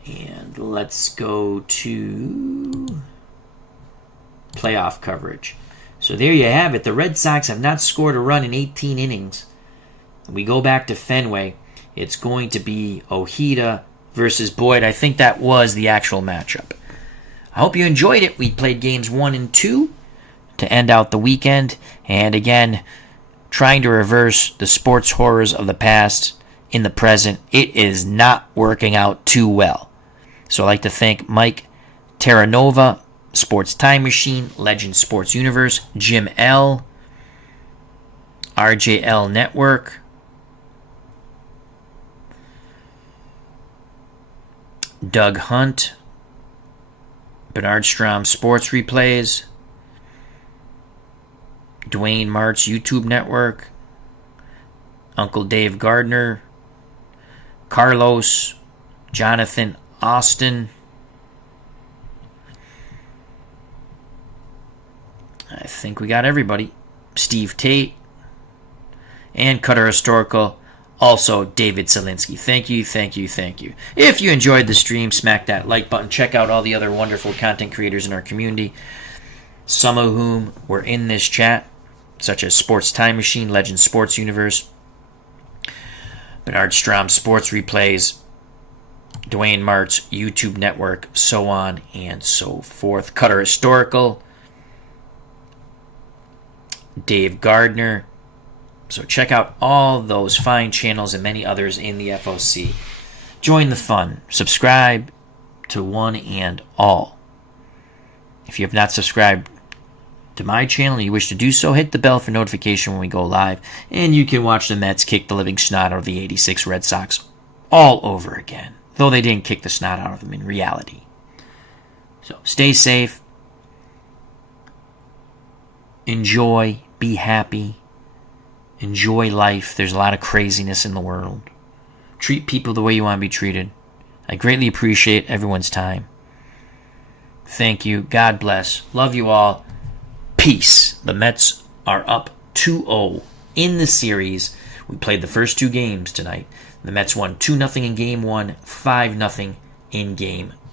And let's go to playoff coverage. So there you have it. The Red Sox have not scored a run in 18 innings. We go back to Fenway. It's going to be Ojeda versus Boyd. I think that was the actual matchup. I hope you enjoyed it. We played games 1 and 2 to end out the weekend. And again, trying to reverse the sports horrors of the past in the present. It is not working out too well. So I'd like to thank Mike Terranova, Sports Time Machine, Legend Sports Universe, Jim L., RJL Network, Doug Hunt, Bernard Strom Sports Replays, Dwayne Martz YouTube Network, Uncle Dave Gardner, Carlos, Jonathan Austin, I think we got everybody, Steve Tate, and Cutter Historical, also David Zielinski. Thank you. If you enjoyed the stream, smack that like button. Check out all the other wonderful content creators in our community, some of whom were in this chat, such as Sports Time Machine, Legend Sports Universe, Bernard Strom Sports Replays, Dwayne Mart's YouTube network, so on and so forth. Cutter Historical, Dave Gardner. So check out all those fine channels and many others in the FOC. Join the fun. Subscribe to one and all. If you have not subscribed to my channel and you wish to do so, hit the bell for notification when we go live, and you can watch the Mets kick the living snot out of the 86 Red Sox all over again, though they didn't kick the snot out of them in reality. So stay safe, enjoy, be happy, enjoy life. There's a lot of craziness in the world. Treat people the way you want to be treated. I greatly appreciate everyone's time. Thank you. God bless. Love you all. Peace. The Mets are up 2-0 in the series. We played the first two games tonight. The Mets won 2-0 in Game 1, 5-0 in Game